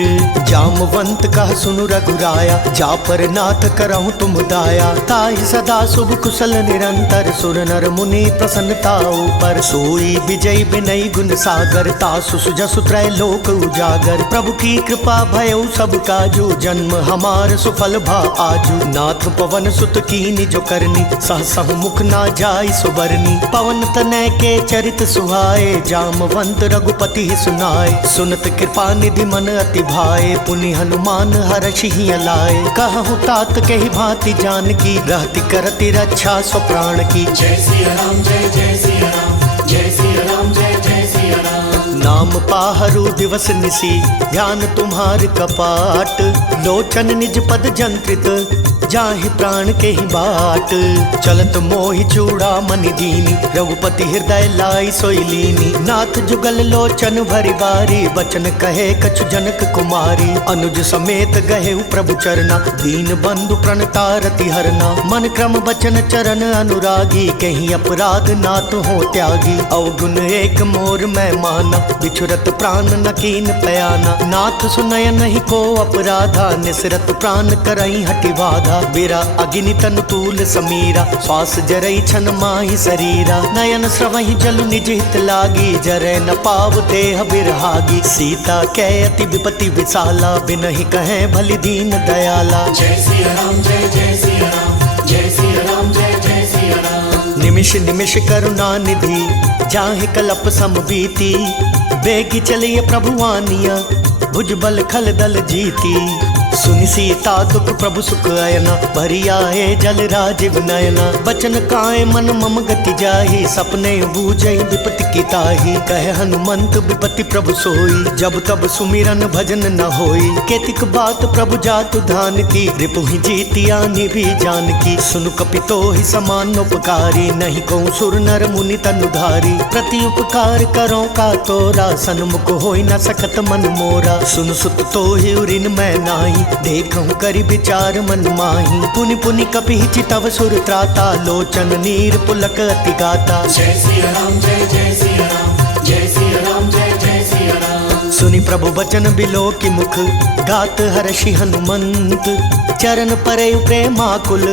जामवंत कह सुनु रघुराया, जा पर नाथ करहु तुम दाया। ताहि सदा शुभ कुशल निरंतर, सुर नर मुनि प्रसन्नता ऊपर। सोई विजय विनय गुण सागर, तासु सुजसु त्रय लोक उजागर। प्रभु की कृपा भयउ सब काजू, जन्म हमार सुफल भा आजू। नाथ पवन सुत कीनि जो करनी, सहसहु मुख ना जाई सुबरनी। पवन तनय के चरित सुहाए, जामवंत रघुपति ही सुनाए। सुनत कृपा निधि मन अति भाए, पुनि हनुमान हर्षि ही लाए। कहु तात कहि भांति जानकी, रहति करति रक्षा स्व प्राण की। जय सिया राम जय जय सिया राम, जय सिया राम जय जय सिया राम। नाम पाहरु दिवस निसी, ध्यान तुम्हार कपाट। लोचन निज पद जंत्रित, जाहि प्राण के ही बाट। चलत मोहि चूड़ामणि दीनी, रघुपति हृदय लाई सोई लीनी। नाथ जुगल लोचन भरि बारी, बचन कहे कछु जनक कुमारी। अनुज समेत गहे प्रभु चरना, दीन बंधु प्रणतारति हरना। मन क्रम बचन चरण अनुरागी, कहीं अपराध नाथ हो त्यागी। अवगुण एक मोर मैं माना, बिछुरत प्राण न कीन पयाना। नाथ सुनय नहीं को अपराधा, निसरत प्राण करई हटि बाधा। बिरा अग्नि तनु तूल समीरा, श्वास जरई छन माहि शरीरा। नयन स्रवहि जलु निज हित लागी, जरै न पाव देह बिरहागी। सीता कै अति विपति विशाला, बिनहि कहे भलि दीन दयाला। जय सिया राम जय जय सिया राम, जय सिया राम जय जय सिया राम। निमिष निमिष करुणा निधि, जाहि कलप सम बीती। बेगी चलिए प्रभु आनिया, भुजबल खल दल जीती। सुनि सीता दुख प्रभु सुख अयना, भरी आए जल राजीव नयना। बचन काए मन मम गति जाहि, सपने बूझई विपति की ताहि। कहे हनुमंत विपति प्रभु सोई, जब तब सुमिरन भजन न होई। केतिक बात प्रभु जातु धान की, रिपु ही जीतियानि भी जानकी। सुनु कपितो ही समान उपकारी, नहीं को सुर नर मुनि तनुधारी। प्रति उपकार करो का तोरा, सन्मुख होई न सकत मन मोरा। सुन सुत तो ही उरिन मैं नाही, देखूं करि विचार मन माही। पुनि पुनि कपि चितव सुर त्राता, लोचन नीर पुलक अति गाता। जय सिया राम जय जय सिया राम, जय सिया राम जय जय सिया राम। सुनि प्रभु बचन बिलो की मुख, गात हर्षि हनुमंत। चरण परे प्रेमाकुल,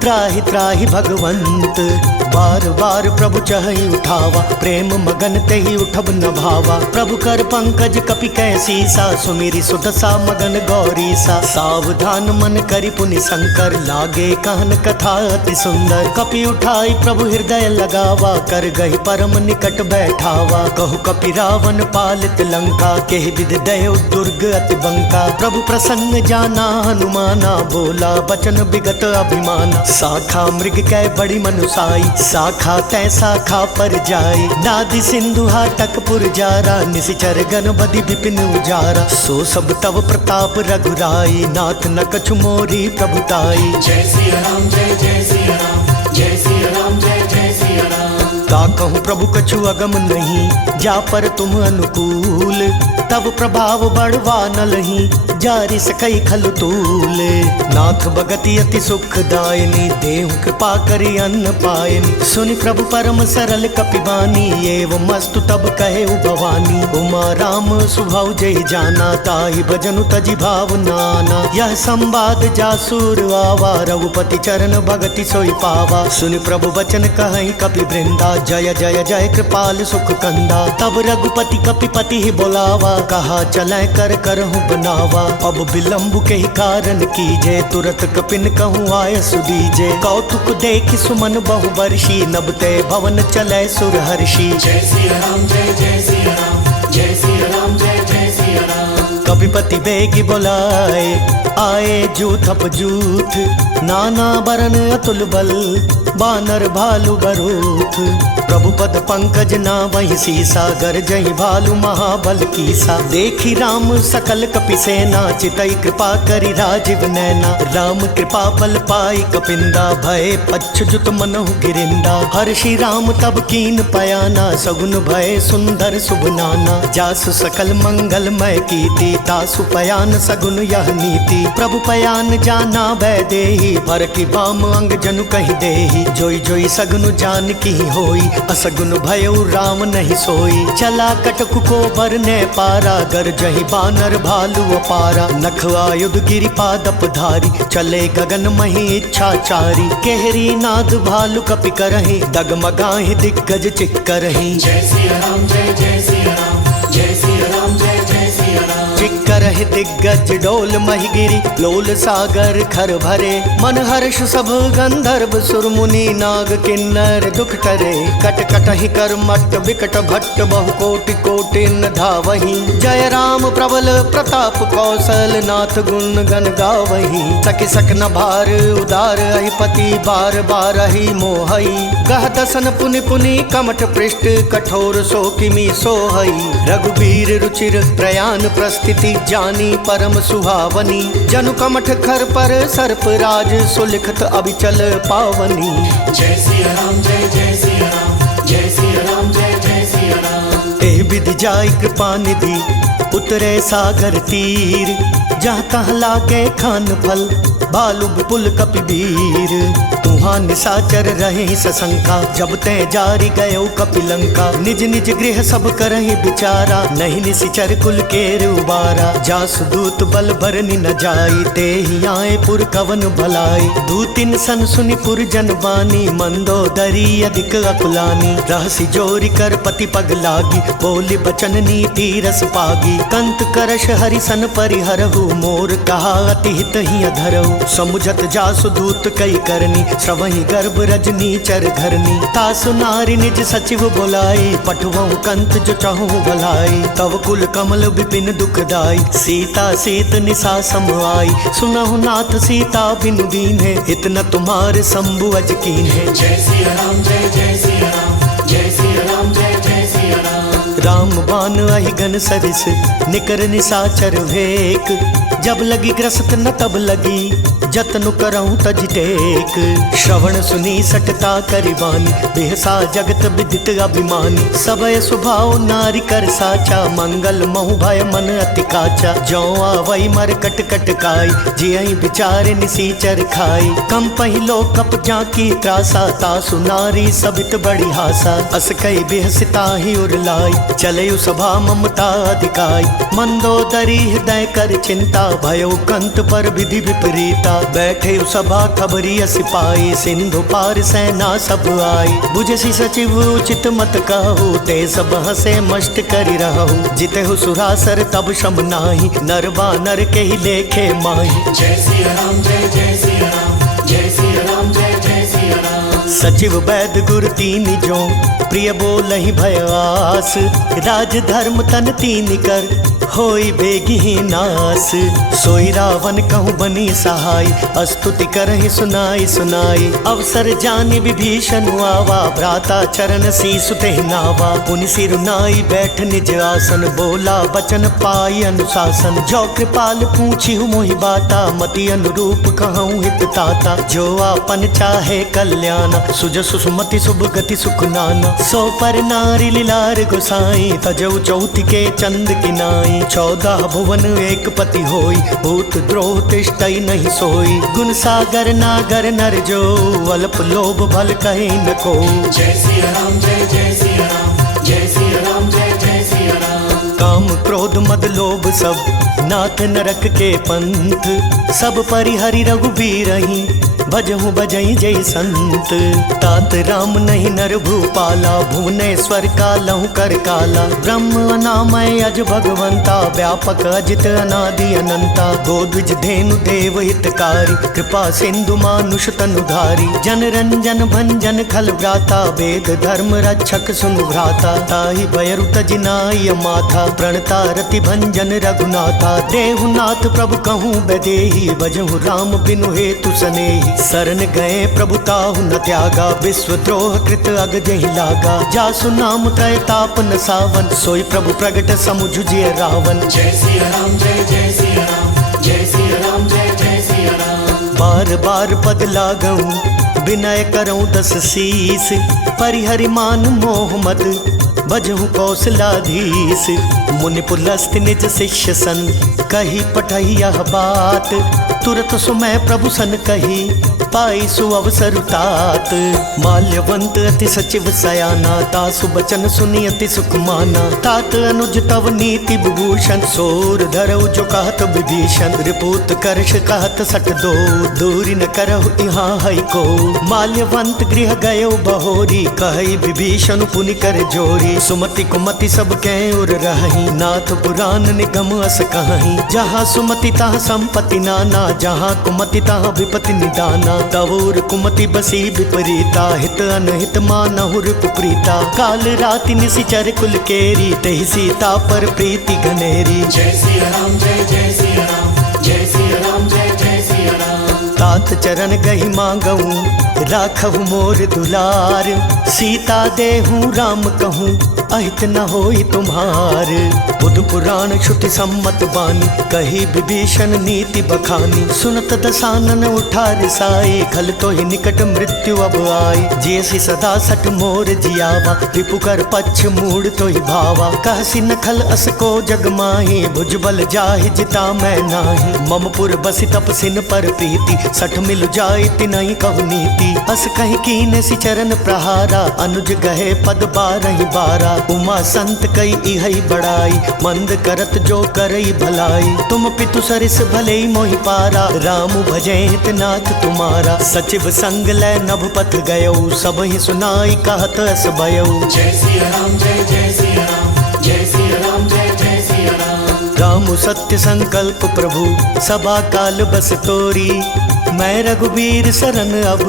त्राहि त्राहि भगवंत। बार बार प्रभु चहि उठावा, प्रेम मगन तेहि उठब न भावा। प्रभु कर पंकज कपि कैसीसा, सुमिरि सुदशा मगन गौरीसा। सावधान मन करि पुनि शंकर, लागे कहन कथा अति सुंदर। कपि उठाई प्रभु हृदय लगावा, कर गहि परम निकट बैठावा। कहु कपि रावण पालित लंका, केहि विधि दयो दुर्ग अति बंका। प्रभु प्रसन्न जाना हनुमाना, बोला बचन विगत अभिमाना। शाखा मृग कै बड़ी मनुसाई, शाखा तै शाखा पर जाई। नादि सिंधु हाटक पुर जारा, निशिचर गण बदि विपिन उजारा। सो सब तव प्रताप रघुराई, नाथ न कछु मोरी प्रभुताई। जय सिया राम जय जय सिया राम, जय सिया राम जय जय सिया राम। का कहूँ प्रभु कछु अगम नहीं, जा पर तुम अनुकूल। तब प्रभाव बढ़वा न लही, जारि सकई खल तूल। नाथ भगति अति सुखदायिनी, देहु कृपा करि अन्न पायनि। सुनि प्रभु परम सरल कपिबानी, एवं मस्तु तब कहे भवानी। उमा राम सुभाव जय जाना, ताहि भजनु तजि भाव नाना। यह संवाद जासुर आवा, रघुपति चरण भगति सोई पावा। सुनि प्रभु वचन कहई कपि वृंदा, जय जय जय कृपाल सुख कंदा। तब रघुपति कपिपति ही बोलावा, कहा चलै कर करहु बनावा। अब विलंब के ही कारण कीजे, तुरत कपिन कहूँ आय सुदीजे। कौतुक देख सुमन बहु वर्षी, नबते भवन चलै सुर हर्षि। जय सिया राम जय जय सिया राम, जय सिया राम जय जय सिया राम। कपिपति बेगी बोलाए, आए जूथ अपजूथ। नाना बरन अतुल बल, बानर भालु बरूथ। प्रभु पद पंकज ना वही सीसा, गरजहि भालु महाबल कीसा। देखी राम सकल कपि सेना, चितई कृपा करि राजीव नैना। राम कृपा बल पाई कपिंदा, भय पच्छुत मनहु गिरिंदा। हर्षि राम तब कीन पयाना, सगुन भय सुंदर शुभ नाना। जासु सकल मंगलमय कीर्ति, तासु पयान सगुन यह नीति। प्रभु पयान जाना भय देहि, भर की बाम अंग जनु कहि देहि। जोई जोई सगुन जान की होई, असगुन भयउ राम नहीं सोई। चला कटक को बरने पारा, गरजहि बानर भालु अपारा। नख आयुध गिरिपादप धारी, चले गगन मही इच्छाचारी। केहरी नाद भालु कपि करहि, डगमगाहि दिग्गज चिक्करहि। जय सिया राम जय जय सिया राम, जय सिया राम जय जय सिया राम। चिक्करहि दिग्गज डोल महिगिरि, लोल सागर खर भरे। मन हर्ष सब गंधर्व सुर मुनि, नाग किन्नर दुख टरे। कट कटहि कर मट्ट विकट भट्ट, बहु कोटि कोटि न धावहि। जय राम प्रबल प्रताप कौशल, नाथ गुण गण गावहि। सखि सक न भार उदार, अहिपति बार बार ही मोहई। गह दसन पुनि पुनि कमठ पृष्ठ, कठोर सो किमि सोहई। रघुबीर रुचिर प्रयाण प्रस्थिति, जानी परम सुहावनी। जनु कमठ खर पर सर्प राज, सुलिखत अभिचल पावनी। जय सिया राम जय जय सिया राम, जय सिया राम जय जय सिया राम। एह विधि जाय कृपा निधि, उतरे सागर तीर। जहाँ तहाँ लागे खान फल, भालु विपुल कपिवीर। तुहाँ निशाचर रहे सशंका, जब ते जारी गयो कपिलंका। निज निज गृह सब करहि विचारा, नहीं निशिचर कुल केर उबारा। जासु दूत बल भरनि न जाई, ते ही आए पुर कवन भलाई। दूतिन सन सुनि पुर जन बानी, मंदोदरी अधिक अकुलानी। रहसि जोरि कर पति पग लागी, बोली बचन नीति रस पागी। कंत करश हरि सन परिहरहु, मोर कहा अति हित ही अधरहु। समुझत जासु दूत कई करनी, श्रवहि गर्भ रजनी चर घरनी। तासु नारी निज सचिव बोलाई, पठवहु कंत जो चाहूं भलाई। तव कुल कमल विपिन दुखदाई, सीता सीत निशा सम आई। सुनहु नाथ सीता बिनु दीन्हे, इतना तुम्हारे शंभु अज कीन्हे। जय सिया राम जय जय सिया राम, जय सिया राम जय जय सिया राम। राम बान अहि गन सरिस, निकर निशाचर भेक। जब लगी ग्रस्त न तब लगी, जतनु करऊं तज टेक। श्रवण सुनी सटता करिवानी, बेहसा जगत विदित अभिमानी। सबय स्वभाव नारी कर साचा, मंगल महु भय मन अति काचा। जौ आवई मर कट कट काई, जियहि विचार निसीचर खाई। कम पहिलो कप जाकी त्रासा, तासु नारी सबित बड़ी हासा। अस कई बेहसिता ही उरलाई, चलयु सभा ममता अधिकाई, मंदोदरी हृदय कर चिंता, भयो कंत पर विधि विपरीता। बैठे सभा खबरी सिपाही, सिंधु पार सेना सब आई। बुझसी सचिव उचित मत कहु, ते सब हसे मस्त करि रहु। जितेहु सुरासर तब शम नाही, नर बानर के ही लेखे माही। जय सिया राम जय जय सिया राम, जय सिया राम जय जय सिया राम। सचिव वैद गुर तीन जो, प्रिय बोलहि भय आस। राज धर्म तन तीन कर, होई बेगी नास। सोई रावण कहूँ बनी सहाय, स्तुति करहि सुनाई सुनाई। अवसर जानि विभीषण आवा, भ्राता चरण शीसु तेहि नावा। पुनि सिर नाई बैठ निज आसन, बोला बचन पाई अनुशासन। जो कृपाल पूछिहु मोहि बाता, मति अनुरूप कहूँ हित ताता। जो आपन चाहे कल्याण, सुजसु सुमति शुभ गति सुख नाना। सो पर नारी लीलार गोसाई, तजौ चौथ के चंद किनाई। 14 भुवन एक पति होई, भूत द्रोह तिष्ठई नहीं सोई। गुण सागर नागर नर जो, अल्प लोभ भल कहीं न को। जय सिया राम जय जय सिया राम, जय सिया राम जय जय सिया राम। काम क्रोध मद लोभ सब, नाथ नरक के पंथ। सब परिहरि रघुबीरहि, भजहु बजई जय संत। तात राम नहीं नर भूपाला, भुवनेश्वर कालहु कर काला। ब्रह्म अनामय अज भगवंता, व्यापक अजित अनादि अनंता। गोद्विज धेनु देव हितकारी, कृपा सिंधु मानुष तनुधारी। जन रंजन भंजन खल व्राता, वेद धर्म रक्षक सुनु भ्राता। ताहि भयरु तजिनाय माथा, प्रणता रति भंजन रघुनाथा। देहुनाथ प्रभु कहूँ बदेही, भजहु राम बिनु हेतु सनेही। शरण गए प्रभु ताहु न त्यागा, विश्वद्रोह कृत अग जहि लागा। जासु नाम त्रय ताप न सावन, सोई प्रभु प्रगट समुझुजिय रावण। जय सिया राम जय जय सिया राम, जय सिया राम जय जय सिया राम। बार बार पद लागऊं, विनय करऊं 10 शीस। परिहरि मान मोह मद, भजहु कौशलाधीश। मुनि पुलस्त निज शिष्य सन, कही पठही यह बात। तुरत सुमय प्रभु सन कही, पाई सु अवसर तात। माल्यवंत अति सचिव सयाना, तासु बचन सुनि अति सुख माना। तात अनुज तव नीति विभूषण, सोर धरऊ जो कहत विभीषण। रिपुत करश कहत सठ दो, दूरी न करहु यहाँ है को। माल्यवंत गृह गयो बहोरी, कहि विभीषण पुनि कर जोरी। सुमति कुमति सब कै उर रही, नाथ पुराण निगम अस कहीं। जहाँ सुमति तहाँ संपत्ति नाना, जहाँ कुमति तहाँ विपत्ति निदाना। तवोर कुमति बसी विपरीता, हित अनहित मानहु रिपुप्रीता। काल राति निशिचर कुल केरी, तेहि सीता पर प्रीति घनेरी। जय सिया राम जय जय सिया राम, जय सिया राम जय जय सिया राम। तात चरण गहि मांगऊं, राखहु मोर दुलार। सीता देहूँ राम कहूँ, अहित न होई तुम्हार। बुध पुराण श्रुति सम्मत बानी, कही विभीषण नीति बखानी। सुनत दसानन उठा रिसाई, खल तो ही निकट मृत्यु अब आई। जैसी सदा सठ मोर जियावा, रिपु कर पक्ष मूड तो ही भावा। कहसी न खल अस को जग माही, भुजबल जाहि जिता मैं नाही। ममपुर बसी तपसिन पर प्रीति, सठ मिल जाय तिनहि कहु नीति। अस कहीं कीने सि चरण प्रहारा, अनुज गहे पद 12 12। उमा संत कई इहई बड़ाई, मंद करत जो करई भलाई। तुम पितु सरिस भले मोहि पारा, राम भजेत नाथ तुम्हारा। सचिव संग लै नभ पथ गयो, सब ही सुनाई कहत अस भयो। जय सिया राम जय जय सिया राम, जय सिया राम जय जय सिया राम। राम सत्य संकल्प प्रभु, सभा काल बस तोरी। मैं रघुबीर शरण अब,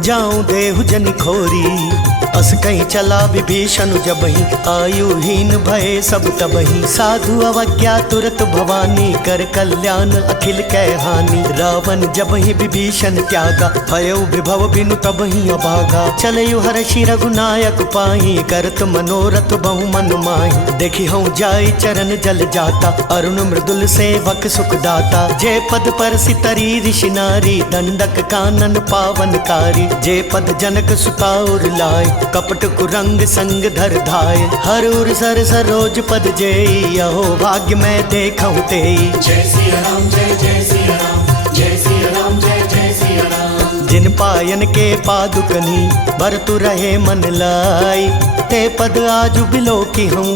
जाऊं देहु जनि खोरी। अस कहीं चला विभीषण जबहि, आयुहीन भय सब तबहि। साधु अवज्ञा तुरत भवानी, कर कल्याण अखिल कै हानि। रावण जबहि विभीषण त्यागा, भयो विभव बिनु तबहि अभागा। चलयु हर्षि रघुनायक पाहि, करत मनोरथ बहु मन माहि। देखि हूँ जाय चरण जल जाता, अरुण मृदुल सेवक सुख दाता। जे पद पर सितरी ऋषि नारी, दंडक कानन पावनकारी। जे पद जनक सुताउर लाय, कपट कुरंग संग धर धाय। हरूर सर सरोज पद जेई, अहो भाग्य मैं देखहु तेई। जय सिया राम जय जय सिया राम, जय सिया राम जय जय सिया राम। जिन पायन के पादुकनी बरतु रहे मन लाई, ते पद आजु बिलो की हूँ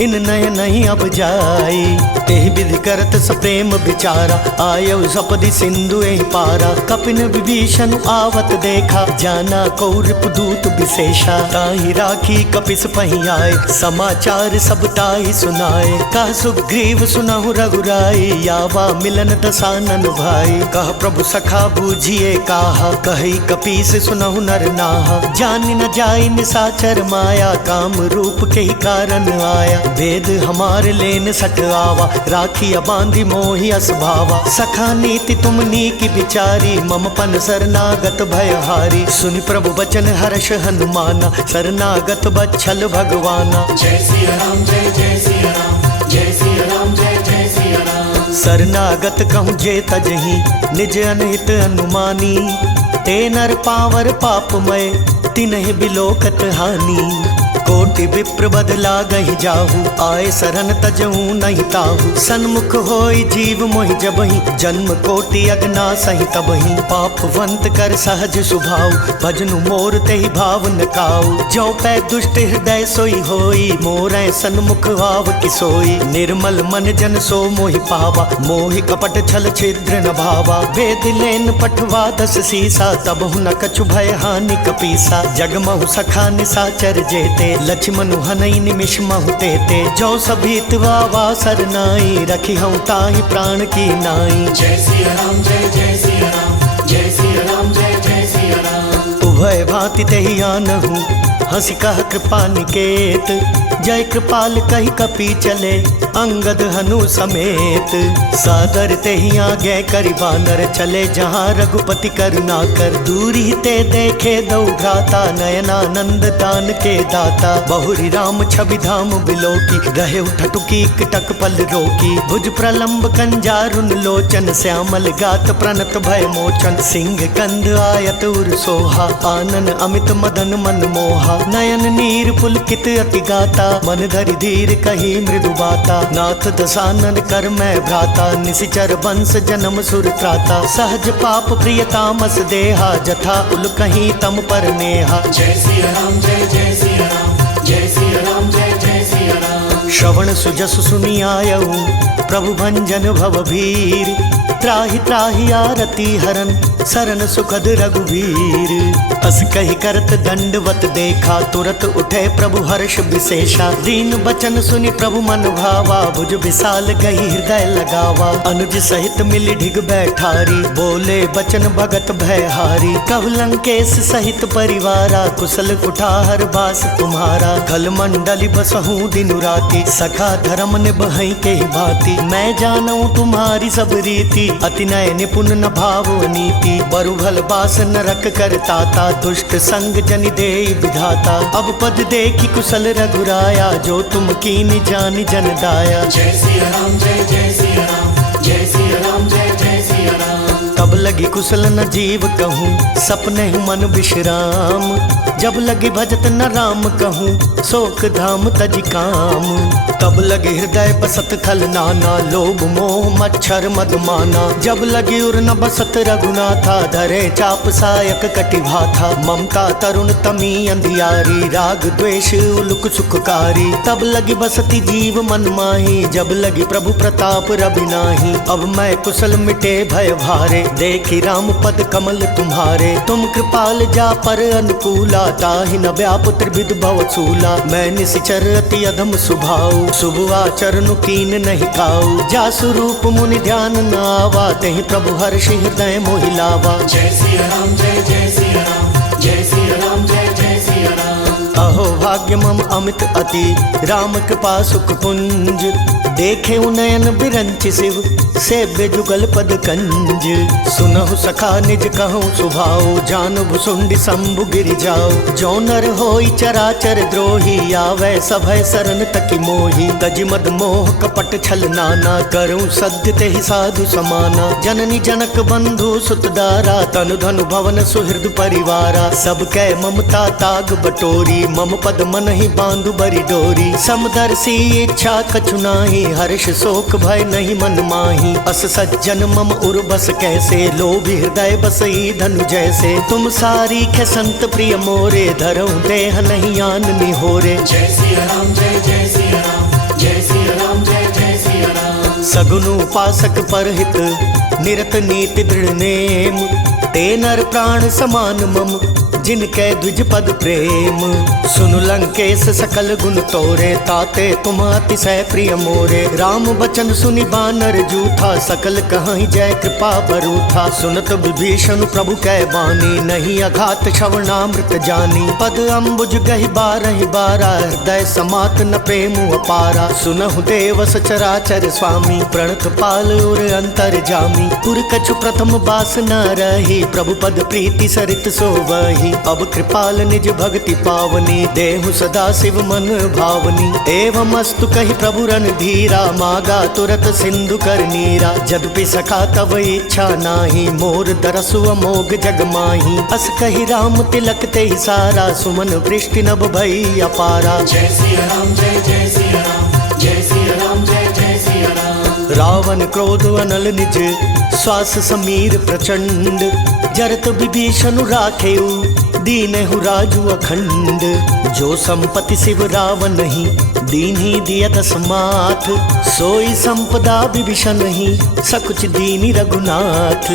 इन नय नहीं अब जाई। तेहि विधि करत सप्रेम विचारा, आयव सपदि सिंधु एहि पारा। कपिन विभीषण आवत देखा, जाना कौरप दूत विशेषा। ताहि राखी कपिस पहि आए, समाचार सब ताहि सुनाए। कह सुग्रीव सुनहु रघुराई, यावा मिलन दसानन भाई। कह प्रभु सखा बूझिए काहा, कहि कपीस सुनहु नर नाहा। जानि न जाई निसाचर माया, काम रूप के ही कारण आया। वेद हमार लेन सट आवा, राखी बांधी मोहि असभावा। सखा नीति तुम नीकी विचारी, मम पन शरणागत भयहारी। सुनि प्रभु बचन हर्ष हनुमाना, शरणागत बच्छल भगवाना। जय सिया राम जय जय सिया राम, जय सिया राम जय जय सिया राम। शरणागत कहूँ जे तजही, निज अनहित अनुमानी। ते नर पावर पापमय, तिन्हि बिलोकत हानि। कोटि विप्र बदला गहि जाहु, आए शरण तजहु नहीं ताहु। सन्मुख होई जीव मोहि जबहि, जन्म कोटि अगना सहि तबहि। पापवंत कर सहज सुभाव, भजनु मोर तेहि भाव न काऊ। जो पै दुष्ट हृदय सोई होई, मोरै सन्मुख आव किसोई। निर्मल मन जन सो मोहि पावा, मोहि कपट छल छिद्र न भावा। वेद लेन पठवा दस सीसा, तबहु न कछु भय हानि कपीसा। जगमहु सखा निसाचर जेते, लक्ष्मण हनई निमिष महु तेते। जो सभीत वावा सरनाई, रखी हूँ ताहि प्राण की नाई। जय सिया राम जय जय सिया राम, जय सिया राम जय जय सिया राम। उभय भांति तेहि आनहु, हंसी कह कृपा निकेत। जय कृपाल कही कपि चले, अंगद हनु समेत। सादर तेहि आगे करि बानर, चले जहाँ रघुपति करुणा कर। दूरी ते देखे दो भ्राता, नयनानंद दान के दाता। बहुरी राम छवि धाम बिलोकी, रहे ठटुकी कटक पल रोकी। भुज प्रलंब कंजारुन लोचन, श्यामल गात प्रणत भय मोचन। सिंह कंद आयत उर सोहा, आनन अमित मदन मन मोहा। नयन नीर पुलकित अति गाता, मन धरि धीर कही मृदु बाता। नाथ दसानन कर मैं भ्राता, निशिचर वंश जन्म सुर त्राता। सहज पाप प्रिय तामस देहा, जथा उल कहीं तम पर नेहा। जय सिया राम जय जय सिया राम, जय सिया राम जय जय सिया राम। श्रवण सुजसु सुनि आयऊ, प्रभु भंजन भव भीर। त्राहि त्राहि आरती हरन, शरण सुखद रघुवीर। अस कहि करत दंडवत देखा, तुरत उठे प्रभु हर्ष विशेषा। दीन बचन सुनि प्रभु मन भावा, भुज विशाल गही हृदय लगावा। अनुज सहित मिली ढिग बैठारी, बोले बचन भगत भयहारी। कह लंकेश सहित परिवारा, कुशल कुठार बास तुम्हारा। खल मंडली बसहूँ दिनु राति, सखा धर्म निबहै के भांति। मैं जानूं तुम्हारी सब रीति, अति नय निपुण न भाव नीति। बरु भल बास नरक कर ताता, दुष्ट संग जनि देई विधाता। अब पद देखी कुशल रघुराया, जो तुम कीनि जानि जन दाया। जय सिया राम जय जय सिया राम, जय सिया राम जय जय सिया राम। तब लगी कुशल न जीव कहूँ, सपने मन विश्राम। जब लगी भजत न राम कहूँ, शोक धाम तज काम। तब लगे हृदय बसत खल नाना, लोभ मोह मच्छर मद माना। जब लगी उर न बसत रघुनाथा, धरे चाप सायक कटिभा था। ममता तरुण तमी अंधियारी, राग द्वेष उलुक सुखकारी। तब लगी बसती जीव मन माही, जब लगी प्रभु प्रताप रवि नाही। अब मैं कुशल मिटे भय भारे, देखी राम पद कमल तुम्हारे। तुम कृपाल जा पर अनुकूला, ताहि न व्याप त्रिविध भव सूला। मैं निशिचर अति अधम सुभाऊ, शुभ आचरण कीन नहीं खाऊ। जासु रूप मुनि ध्यान न आवा, तेहि प्रभु हर्ष हृदय मोहि लावा। जय सिया राम जय जय सिया राम, जय सिया राम जय जय सिया राम। अहो भाग्य मम अमित अति, राम कृपा सुख पुंज। देखे नयन बिरंच शिव, सेव्य जुगल पद कंज। सुनहु सखा निज कहूँ सुभाऊ, जान भुसुंड शंभु गिरि जाऊ। जो नर होई चराचर द्रोही, आवे सभय शरण तकी मोही। तज मद मोह कपट छल नाना, करूँ सद्य तेहि साधु समाना। जननी जनक बंधु सुतदारा, तनु धनु भवन सुहृद परिवारा। सब कै ममता ताग बटोरी, मम पद पद मन ही बांधु बरी डोरी। समदर्शी इच्छा कछु नाही, हर्ष शोक भय नहीं मन माही। अस सज्जन मम उर बस कैसे, लोभी हृदय बसई धनु जैसे। तुम सारी खे संत प्रिय मोरे, धरऊं देह नहीं आन निहोरे। जय सिया राम जय जय सिया राम, जय सिया राम जय जय सिया राम। सगुन उपासक परहित, निरत नीति दृढ़ नेम। ते नर प्राण समान मम, जिनके द्विज पद प्रेम। सुनु लंकेश सकल गुण तोरे, ताते तुम अतिशय प्रिय मोरे। राम बचन सुनि बानर जूथा, सकल कहाई जय कृपा बरूथा। सुनत विभीषण प्रभु कै बानी, नहीं अघात श्रवणामृत जानी। पद अम्बुज गहि बारहि बारा, हृदय समात न प्रेम अपारा। सुनहु देव सचराचर स्वामी, प्रणत पाल उर अंतर जामी। पुर कछु प्रथम बास न रही, प्रभु पद प्रीति सरित सोवही। अब कृपाल निज भक्ति पावनी, देहु सदा शिव मन भावनी। एवं अस्तु कहि प्रभु रणधीरा, मागा तुरत सिंधु कर नीरा। जद्यपि सखा तव इच्छा नाही, मोर दरसु अमोघ जग माही। अस कहि राम तिलक ते सारा, सुमन वृष्टि नभ भई अपारा। जय सिया राम जय जय सिया राम, जय सिया राम जय जय सिया राम। रावण क्रोध अनल निज, श्वास समीर प्रचंड। जरत विभीषण राखेउ, दीनहु राजु अखंड। जो संपत्ति शिव रावण नहीं, दीन्ही दिय दस माथ। सोई संपदा विभीषण ही, सकुच दीनी रघुनाथ।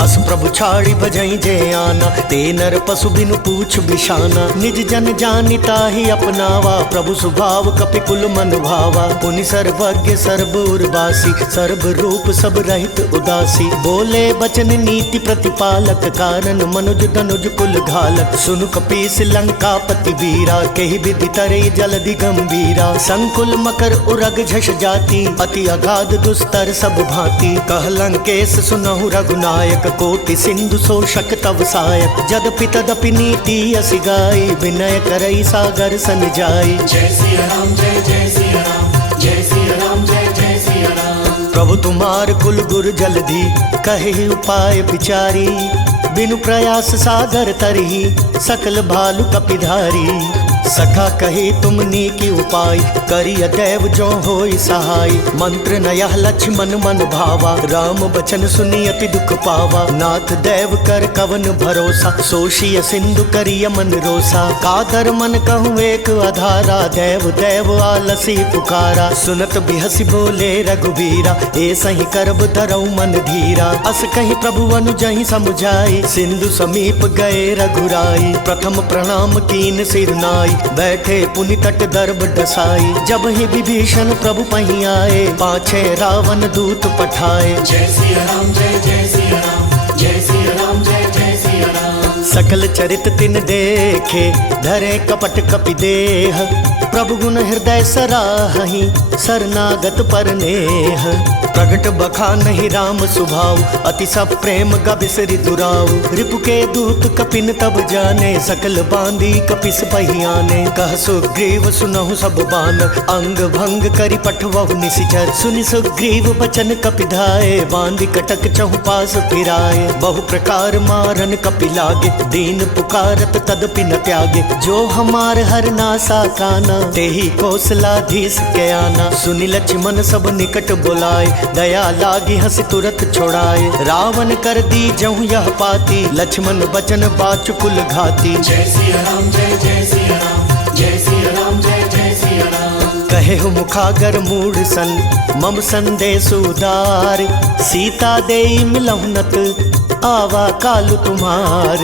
अस प्रभु छाड़ी भजई जय आना, ते नर पशु बिनु पूछ बिशाना। निज जन जानिता ही अपनावा, प्रभु स्वभाव कपि कुल मन भावा। पुनि सर्वज्ञ सर्व उर्वासी, सर्व रूप सब रहित उदासी। बोले बचन नीति प्रतिपालक, कारण मनुज धनुज कुल घालक। सुनु कपीस लंकापति वीरा, कहि विधि तरे जलधि गंभीरा। संकुल मकर उरग झष जाति, अति अगाध दुस्तर सब भांति। कह लंकेश सुनहु रघुनायक, कोटि सिंधु शोषक तव सायक। जदपि तदपि नीति असि गाई, विनय करई सागर सन जाई। जय सिया राम जय जय सिया राम, जय सिया राम जय जय सिया राम। प्रभु तुम्हार कुल गुर जलधि, कहे उपाय विचारी। बिनु प्रयास सागर तरही, सकल भालु कपिधारी। सखा कहे तुमनी की उपाय, करिय देव जो होई सहाय। मंत्र नयह लक्ष्मण मन भावा, राम बचन सुनी अति दुख पावा। नाथ देव कर कवन भरोसा, सोशिय सिंधु करिय मन रोसा। कादर मन कहूँ एक आधारा, देव देव आलसी पुकारा। सुनत बिहसी बोले रघुबीरा, ए सही करब धरऊ मन धीरा। अस कहीं प्रभु अनुजहि समुझाई, सिंधु समीप गए रघुराई। प्रथम प्रणाम कीन सिर नाई, बैठे पुनि तट दर्भ डसाई। जब ही विभीषण प्रभु पही आए, पाछे रावण दूत पठाए। जय सिया राम जय जय सिया राम, जय सिया राम जय जय सिया राम। सकल चरित तिन देखे, धरे कपट कपि देह। प्रभु गुण हृदय सराहि, शरणागत पर नेह। प्रगट बखानहि राम सुभाव, अति सब प्रेम गबिसरि दुराव। रिपु के दूत कपिन तब जाने, सकल बांधी कपिस पहियाने। कह सुग्रीव सुनहु सब बानर, अंग भंग करि पठवहु निशिचर। सुनि सुग्रीव बचन कपिधाए, बांधी कटक चहु पास फिराए। बहु प्रकार मारन कपि लागे, दीन पुकारत तदपि न त्यागे। जो हमार हर नासा काना, तेहि कौशलाधीश के आना। सुनि लक्ष्मण सब निकट बुलाए, दया लागी हंस तुरत छोड़ाए। रावण कर दी जहु यह पाती, लक्ष्मण बचन बाचु कुल घाती। जय सिया राम जय जय सिया राम, जय सिया राम जय जय सिया राम। कहे हो मुखागर मूढ़ सन, मम संदेश उदार। सीता देई मिलहुनत, आवा कालु तुम्हार।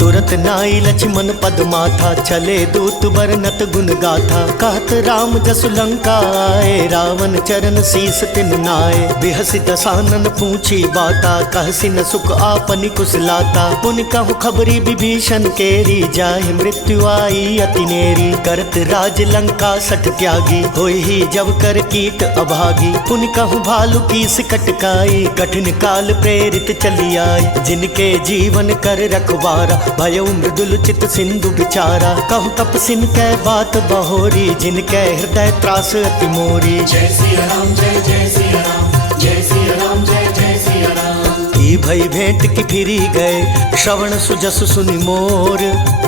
तुरत नाई लक्ष्मण पद माथा, चले दूत बरनत गुण गाथा। कहत राम जसु लंका आए, रावण चरण शीस तिन नाए। बिहसि दसानन पूछी बाता, कहसि न सुख आपनि कुशलाता। पुन कहु खबरी विभीषण केरी, जाहि मृत्यु आई अति नेरी। करत राज लंका सठ त्यागी, होई ही जब कर कीट अभागी। पुन कहु भालु की सिकटकाई, कठिन काल प्रेरित चली आई। जिनके जीवन कर रखवारा, भयउ मृदुल चित सिंधु बिचारा। कहु तपसिन कै बात बहोरी, जिनके हृदय त्रास अति मोरी। जय सिया राम जय जय सिया राम, जय सिया राम जय जय सिया राम। बूढ़ी भई भेंट की फिरी गए, श्रवण सुजस सुनि मोर।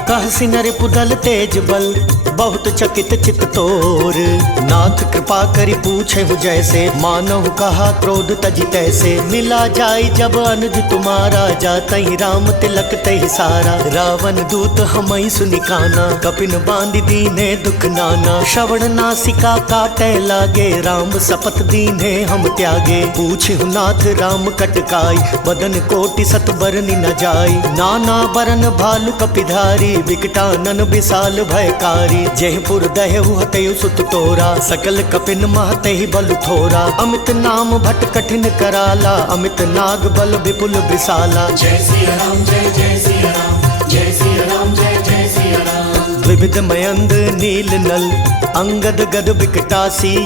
कहसी नर पुदल तेज बल, बहुत चकित चित तोर। नाथ कृपा करि पूछे हूँ जैसे, मानहु कहा क्रोध तजि तैसे। मिला जाई जब अनुज तुम्हारा, जातहि राम तिलक तहि सारा। रावण दूत हमहि सुनि काना, कपिन बांधि दीने दुख नाना। श्रवण नासिका काटे लागे, राम शपथ दीने हम त्यागे। पूछहु नाथ राम कटकाई, बदन कोटि सत बरनि न जाई। नाना बरन भालु कपिधारी, विकटानन विशाल भयकारी। जयपुर दहु हतयु सुत तोरा, सकल कपिन महतहि बल थोरा। अमित नाम भट कठिन कराला, अमित नाग बल विपुल विशाला। जय सिया राम जय जय सिया राम, जय सिया राम जय जय सिया राम। विविध मयंद नील नल, अंगद गद विकटासी।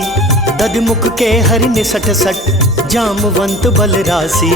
दधिमुख के हरि निसट सट, जामवंत बल राशि।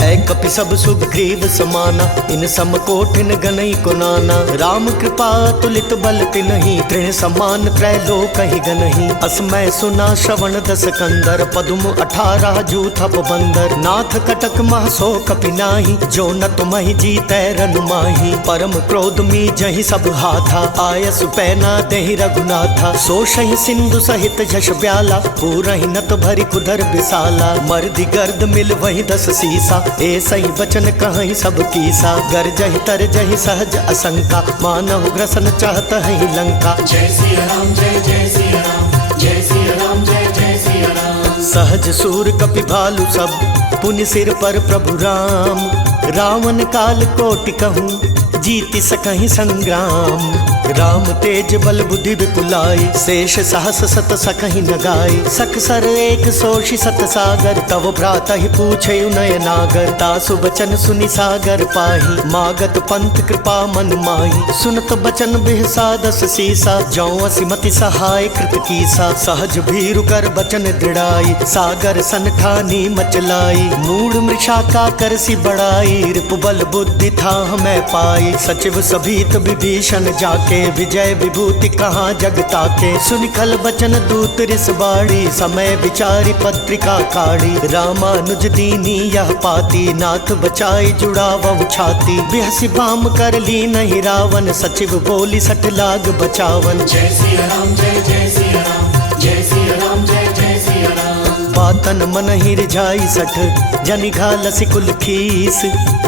ऐ कपि सब सुग्रीव समाना, इन सम कोठिन गनई को नाना। राम कृपा तुलित बल तिन्हि, तृण समान त्रैलोकहि गनहि। असमय सुना श्रवण दस कंदर, पदुम 18 जूथप बंदर। नाथ कटक मह सो कपि नाही, जो न तुमहि जीतै रनु माही। परम क्रोध मी जहि सब हाथा, आयसु पैना देहि रघुनाथा। सोषहि सिंधु सहित झष ब्याला, पूरहि नत भरि कुधर विसाला। मर्दि गर्द मिल वही 10 सीसा, ऐसहि बचन कहहि सब कीसा। गरजहि तरजहि सहज असंका, मानहु ग्रसन चाहत ही लंका। जय सिया राम जय जय सिया राम, जय सिया राम जय जय सिया राम। सहज सूर कपि भालु सब, पुनि सिर पर प्रभु राम। रावण काल कोटि कहूँ, जीति सकहि संग्राम। राम तेज बल बुद्धि विपुलाई, शेष सहस सत सकहि न गाई। सख सर एक सोषि सत सागर, तव भ्राता ही पूछे नय नागर। तासु बचन सुनि सागर पाही, मागत पंथ कृपा मन माही। सुनत बचन बिहसा 10 सीसा, जौ असिमति सहाय कृत कीसा। सहज भीरु कर बचन दृढ़ाई, सागर सन ठानी मचलाई। मूढ़ मृषा का करसी बढ़ाई, रिपु बल बुद्धि था हमें पाई। सचिव सभीत विभीषण जाके, विजय विभूति कहाँ जगता के। सुनिखल बचन दूत रिस बाड़ी, समय विचारी पत्रिका काढ़ी। रामानुज दीनी यह पाती, नाथ बचाई जुड़ावहु छाती। बिहसी बाम कर ली नहीं रावण, सचिव बोली सठ लाग बचावन। जय सिया राम जय जय सिया राम, जय सिया राम जय जय सिया राम। बातन मन ही रिझाई सठ, जनि घालसी कुल खीस।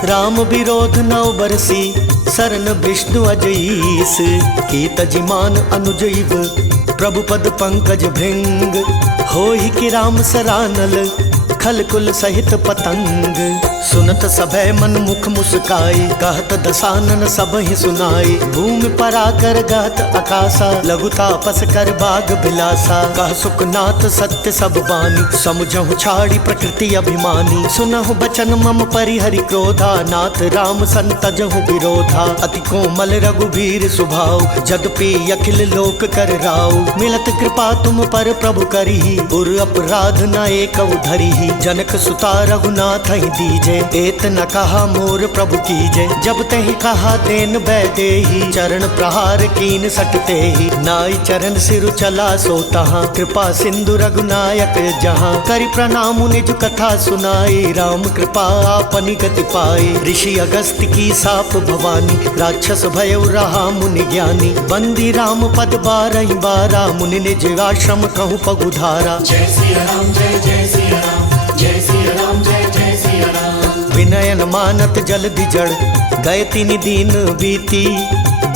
राम विरोध नौ बरसी, सरन विष्णु अजईस। की तजिमान अनुजैव, प्रभु पद पंकज भृंग। होहि कि राम सरानल, खल कुल सहित पतंग। सुनत सभय मन मुख मुस्काई, कहत दसानन सब ही सुनाई। भूमि पराकर गहत आकाशा, लघु तापस कर बाग बिलासा। कह सुखनाथ सत्य सब बानी, समुझहु छाड़ी प्रकृति अभिमानी। सुनहु बचन मम परिहरि क्रोधा, नाथ राम संतजहु विरोधा। अति कोमल रघुवीर सुभाव, जदपि अखिल लोक कर राव। मिलत कृपा तुम पर प्रभु करिहि, उर अपराध न एक धरिहि। जनक सुता रघुनाथ ही दीजे, एत न कहा मोर प्रभु कीजे। जब तहि कहा देन बैदेही, चरण प्रहार कीन सटते ही। नाई चरण सिरु चला सो तहाँ, कृपा सिंधु रघुनायक जहाँ। करि प्रणाम निज कथा सुनाई, राम कृपा आपनि गति पाई। ऋषि अगस्त्य की साप भवानी, राक्षस भयउ रहा मुनि ज्ञानी। बंदी राम पद 12 बारा, मुनि निज आश्रम कहूँ पगुधारा। जय सिया राम जय जय सिया राम, जय सिया राम जय जय सिया राम। विनयन मानत जल्दि जड़, गए तिनि दीन बीती।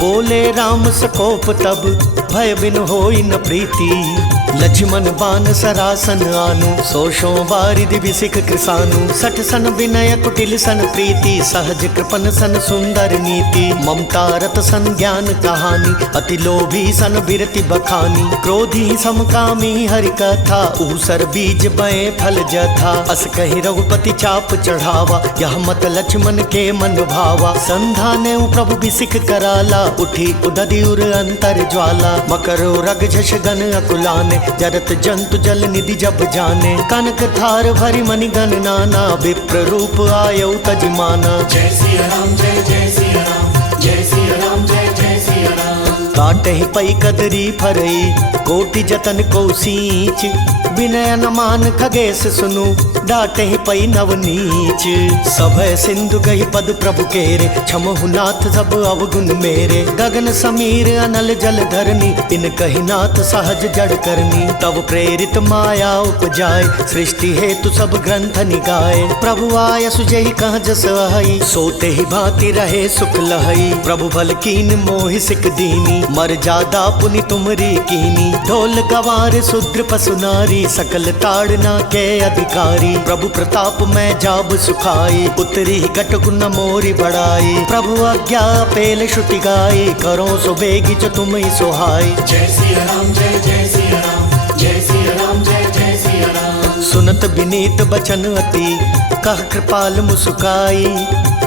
बोले राम सकोप तब, भय बिन होई न प्रीति। लक्ष्मण बान सरासन आनु, सोशो बारिधि विसिख कृसानु। सठ सन विनय कुटिल सन प्रीति, सहज कृपन सन सुंदर नीति। ममता रत सन ज्ञान कहानी, अति लोभी सन बिरति बखानी। क्रोधी समकामी हरि कथा, ऊसर बीज बए फल जथा। अस कहि रघुपति चाप चढ़ावा, यह मत लक्ष्मण के मन भावा। संधाने प्रभु विसिख कराला, उठी उदधि उर अंतर ज्वाला। मकरो रग झष गन अकुलाने, जरत जंतु जल निधि जब जाने। कनक थार भरी मणि गण नाना, विप्र रूप आयौ तजिमाना। जय सिया राम जय जय सिया राम, जय सिया राम जय जय सिया राम। काटहि पई कदरी फरई, कोटि जतन को सींच। विनय न मान खगेश सुनु, डांटे ही पई नवनीच। सब सिंधु कही पद प्रभु केरे, क्षमहु नाथ सब अवगुण मेरे। गगन समीर अनल जल धरनी, इन कही नाथ सहज जड़ करनी। तब प्रेरित माया उपजाए, सृष्टि हेतु सब ग्रंथ निगाए। प्रभु आय सुजहि कह जस अहै, सोते ही भांति रहे सुख लहै। प्रभु भल कीन मोहि सिक दीनी, मर जादा पुनि तुमरी कीनी। ढोल गवार शूद्र पशु नारी, सकल ताड़ना के अधिकारी। प्रभु प्रताप में जाब सुखाई, उतरी कटक न मोरी बढ़ाई। प्रभु आज्ञा पेल श्रुति गाई, करो सो बेगी जो तुम ही सोहाई। जय सिया राम जय जय सिया राम, जय सिया राम जय जय सिया राम। सुनत विनीत बचन अति, कह कृपाल मुस्काई।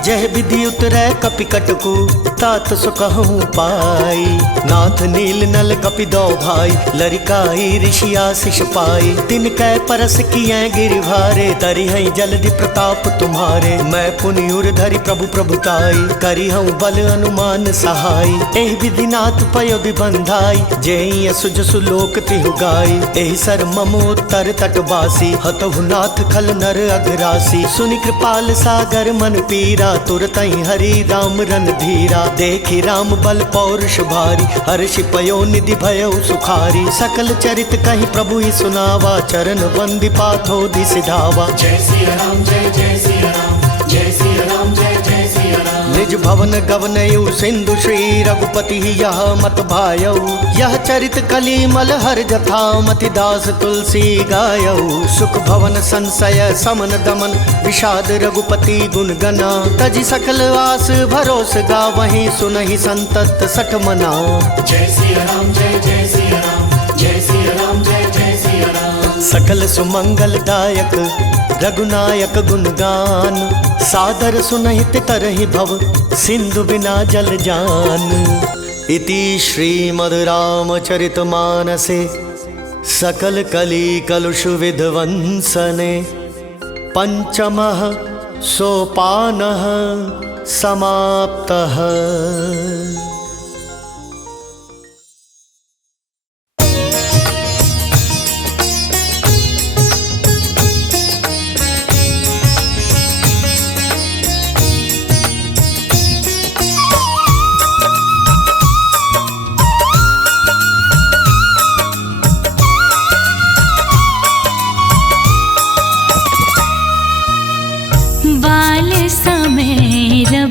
जह विधि उतरै कपि कटकु, तात सो कहूँ पाई। नाथ नील नल कपि दो भाई, लरिकाई ऋषि आशीष पाई। तिन कै परस किए गिरिभारे, तरि हई जलधि प्रताप तुम्हारे। मैं पुनि उर धरि प्रभु प्रभुताई, करी हूँ बल अनुमान सहाय। एहि विधि नाथ पयो बंधाई, जेहि असुज सुलोक तिहु गाई। एहि सर मम उत्तर तटवासी, हतहु नाथ खल नर अघरासी। सुनि कृपाल सागर मन पीरा, तुरत ही हरि राम रन धीरा। देखी राम बल पौरुष भारी, हर्षि पयो निधि भयो सुखारी। सकल चरित कहीं प्रभु ही सुनावा, चरण वंदि पाथो सिधावा। जय सिया राम जय जय सिया राम, जय सिया राम जय जय सिया राम। निज भवन गवनयु सिंधु श्री रघुपति यह मत भायौ। यह चरित कलिमल हर जथा, मति दास तुलसी गायौ। सुख भवन संशय समन दमन, विषाद रघुपति गुण गना। तजि सकल आस भरोस गावहीं, सुनहि संतत सठ मना। जय सिया राम जय जय सिया राम, जय सिया राम जय जय सिया राम। सकल सुमंगल दायक रघुनायक गुणगान। सादर सुनहित तरहि भव, सिंधु बिना जल जान। इति श्रीमद् रामचरितमानसे सकल कली कलुष विध्वंसने, पंचमः सोपानः समाप्तः।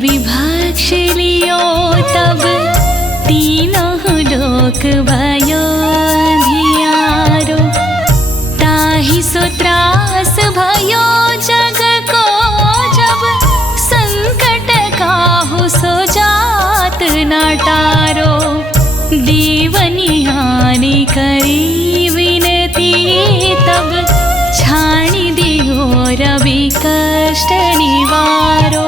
विभक्ष लियो तब, तीनों लोक भयो धियारो। ताहि सो त्रास भयो जग को, जब संकट काहू सो जात न टारो। देवनी हानि करी विनती, तब छाणी दियो रवि कष्ट निवारो।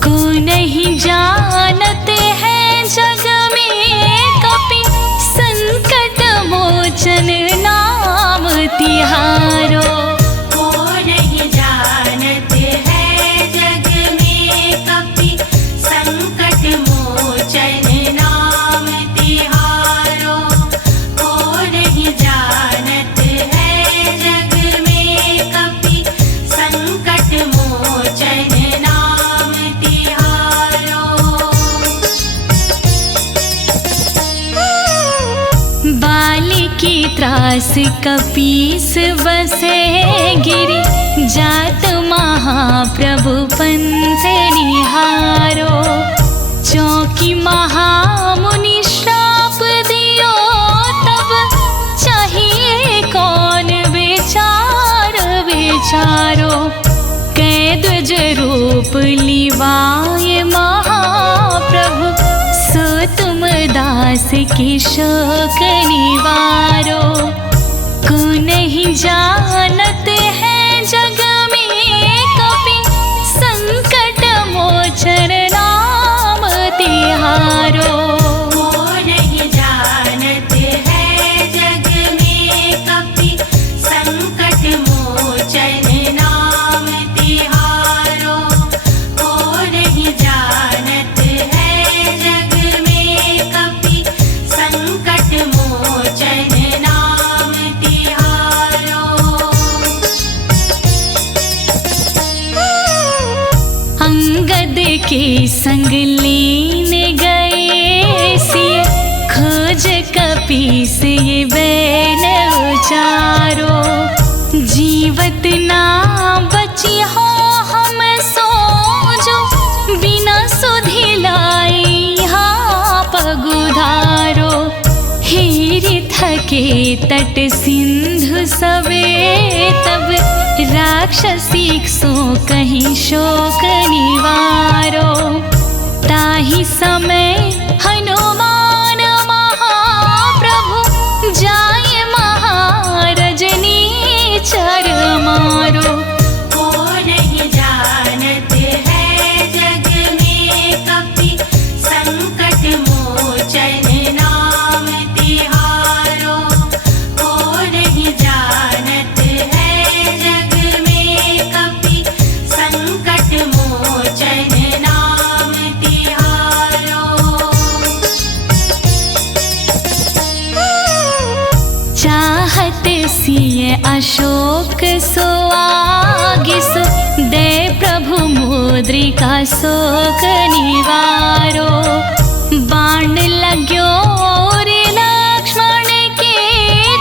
को नहीं जानते हैं जग में, कपि संकट मोचन नाम तिहारो। को नहीं जानते हैं जग में, कपि संकट मोचन नाम तिहारो। को नहीं जानते हैं जग में, कपि संकट मोचन नाम तिहारो। बालिकी त्रास कपीस बसे गिरि, जात महाप्रभु पंथ निहारो। चौकी महामुनि श्राप दियो, तब चाहिए कौन विचार विचारो। कैद्वज रूप लिवाए महाप्रभु, सो तुम दास की शोक निवारो। को नहीं जानते हैं जग में, कपि संकट मोचन नाम तिहारो। को नहीं जानते हैं जग में, कपि संकट मोचन नाम तिहारो। को नहीं जानते हैं जग में, कपि संकट मोचन नाम तिहारो। के संग लीन गए सिए, खोज कपीस ये बैन उचारो। जीवत ना बची हो हम सोजो, बिना सुधि लाई हाँ पगुधारो। हेरि थके तट सिंधु सबे, तब राक्षसी सो कहीं शोक निवारो। ताहि समय हनुमान महाप्रभु, जाय महारजनी चर मारो। को नहीं जानत है जग में कपि, संकट मोचन नाम तिहारो। को नहीं जानत है जग में कपि, संकट मोचन नाम तिहारो। चाहत सिय अशोक सो आगिसु, दे प्रभु मुद्रिका शोक निवारो। बाण लाग्यो रे लक्ष्मण के,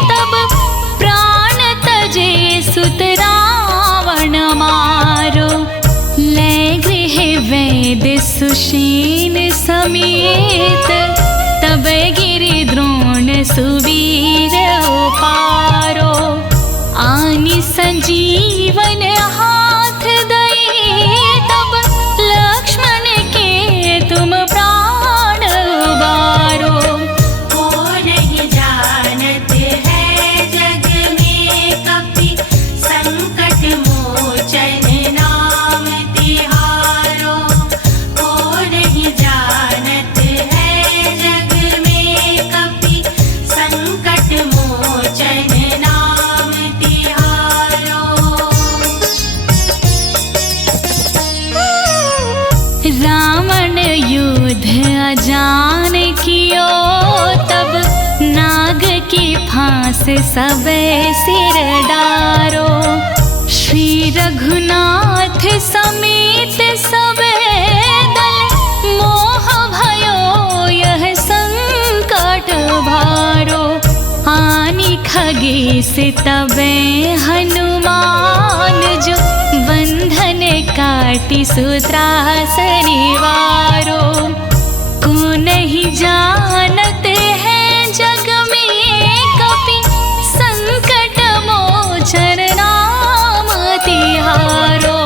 तब प्राण तजे सुत रावण मारो। ले गृह वैद सुषेण समेत, तब गिरि द्रोण सुवीर उपारो। आनि संजीवन हाथ दई, तब लक्ष्मण के तुम प्राण उबारो। को नहीं जानत है जग में कपि, संकट मोचन नाम तिहारो। को नहीं जानत है जग में कपि, संकट मोचन नाम तिहारो। रावण युद्ध अजान कियो, तब नाग की फांस सबे सिर डारो। श्री रघुनाथ समेत सबे दल, मोह भयो यह संकट भारो। आनि खगेश तबे हनुमान, जो बंधन काटि सूत्रास निवारो। को नहीं जानत है जग में कपि, संकट मोचन नाम तिहारो।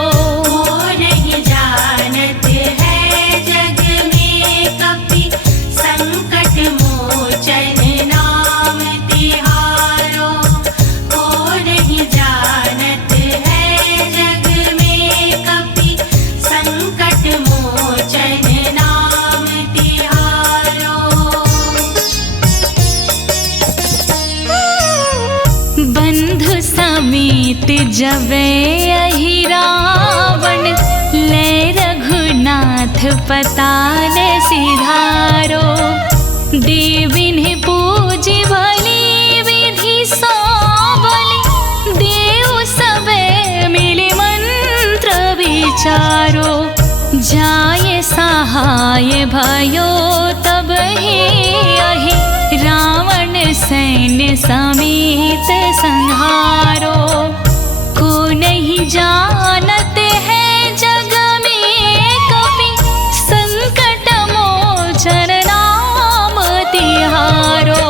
को नहीं जानत है जग में कपि, संकट मोचन नाम तिहारो। को नहीं जानत है जग में कपि, संकट मोचन नाम तिहारो। बंधु समेत जबे अहि रावण, ले रघुनाथ पताल सिधारो। देविन्हि पूजि भली विधि सो बलि, देव सबे मिलि मंत्र विचारो। जाय सहाय भयो तब ही अहि, रावण सैन्य समेत संहारो। को नहीं जानत है जग में कपि, संकट मोचन नाम तिहारो।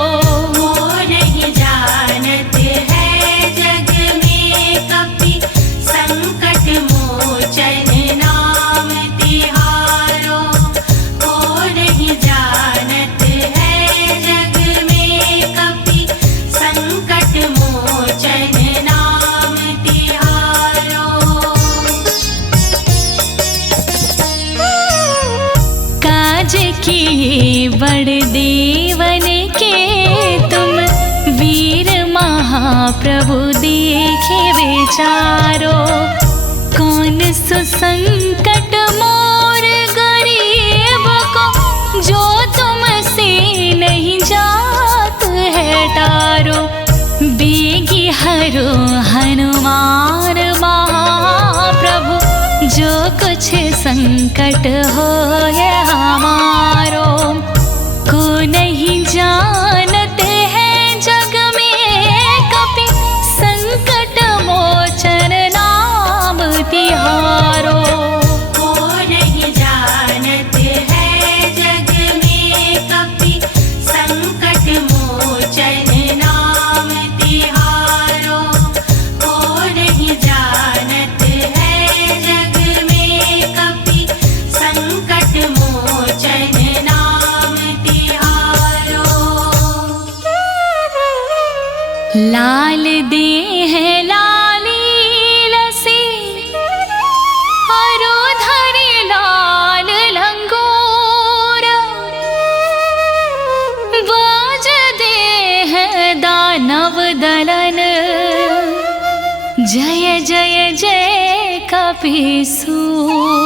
को नहीं जानत है जग में कपि, संकट मोचन नाम तिहारो। को नहीं जानत है जग में कपि, संकट मोचन नाम तिहारो। काज किए बड़ देवन के तुम, वीर महाप्रभु देखे विचारो। कौन सुसंकट मोर गरीब को, जो तुमसे नहीं जात है टारो। बेगी हरो हनुमान महाप्रभु, जो कुछ कुछ संकट हो ये हमारो, को नहीं जानते हैं जग में कपि संकट मोचन नाम तिहारो। को नहीं जानत है जग में कपि संकट मोचन नाम तिहारो। को नहीं जानत है जग में कपि संकट मोचन नाम तिहारो। लाल देह लाली लसी और धरि लाल लंगोर, बाज देह दानव दलन, जय जय जय कपीसूर।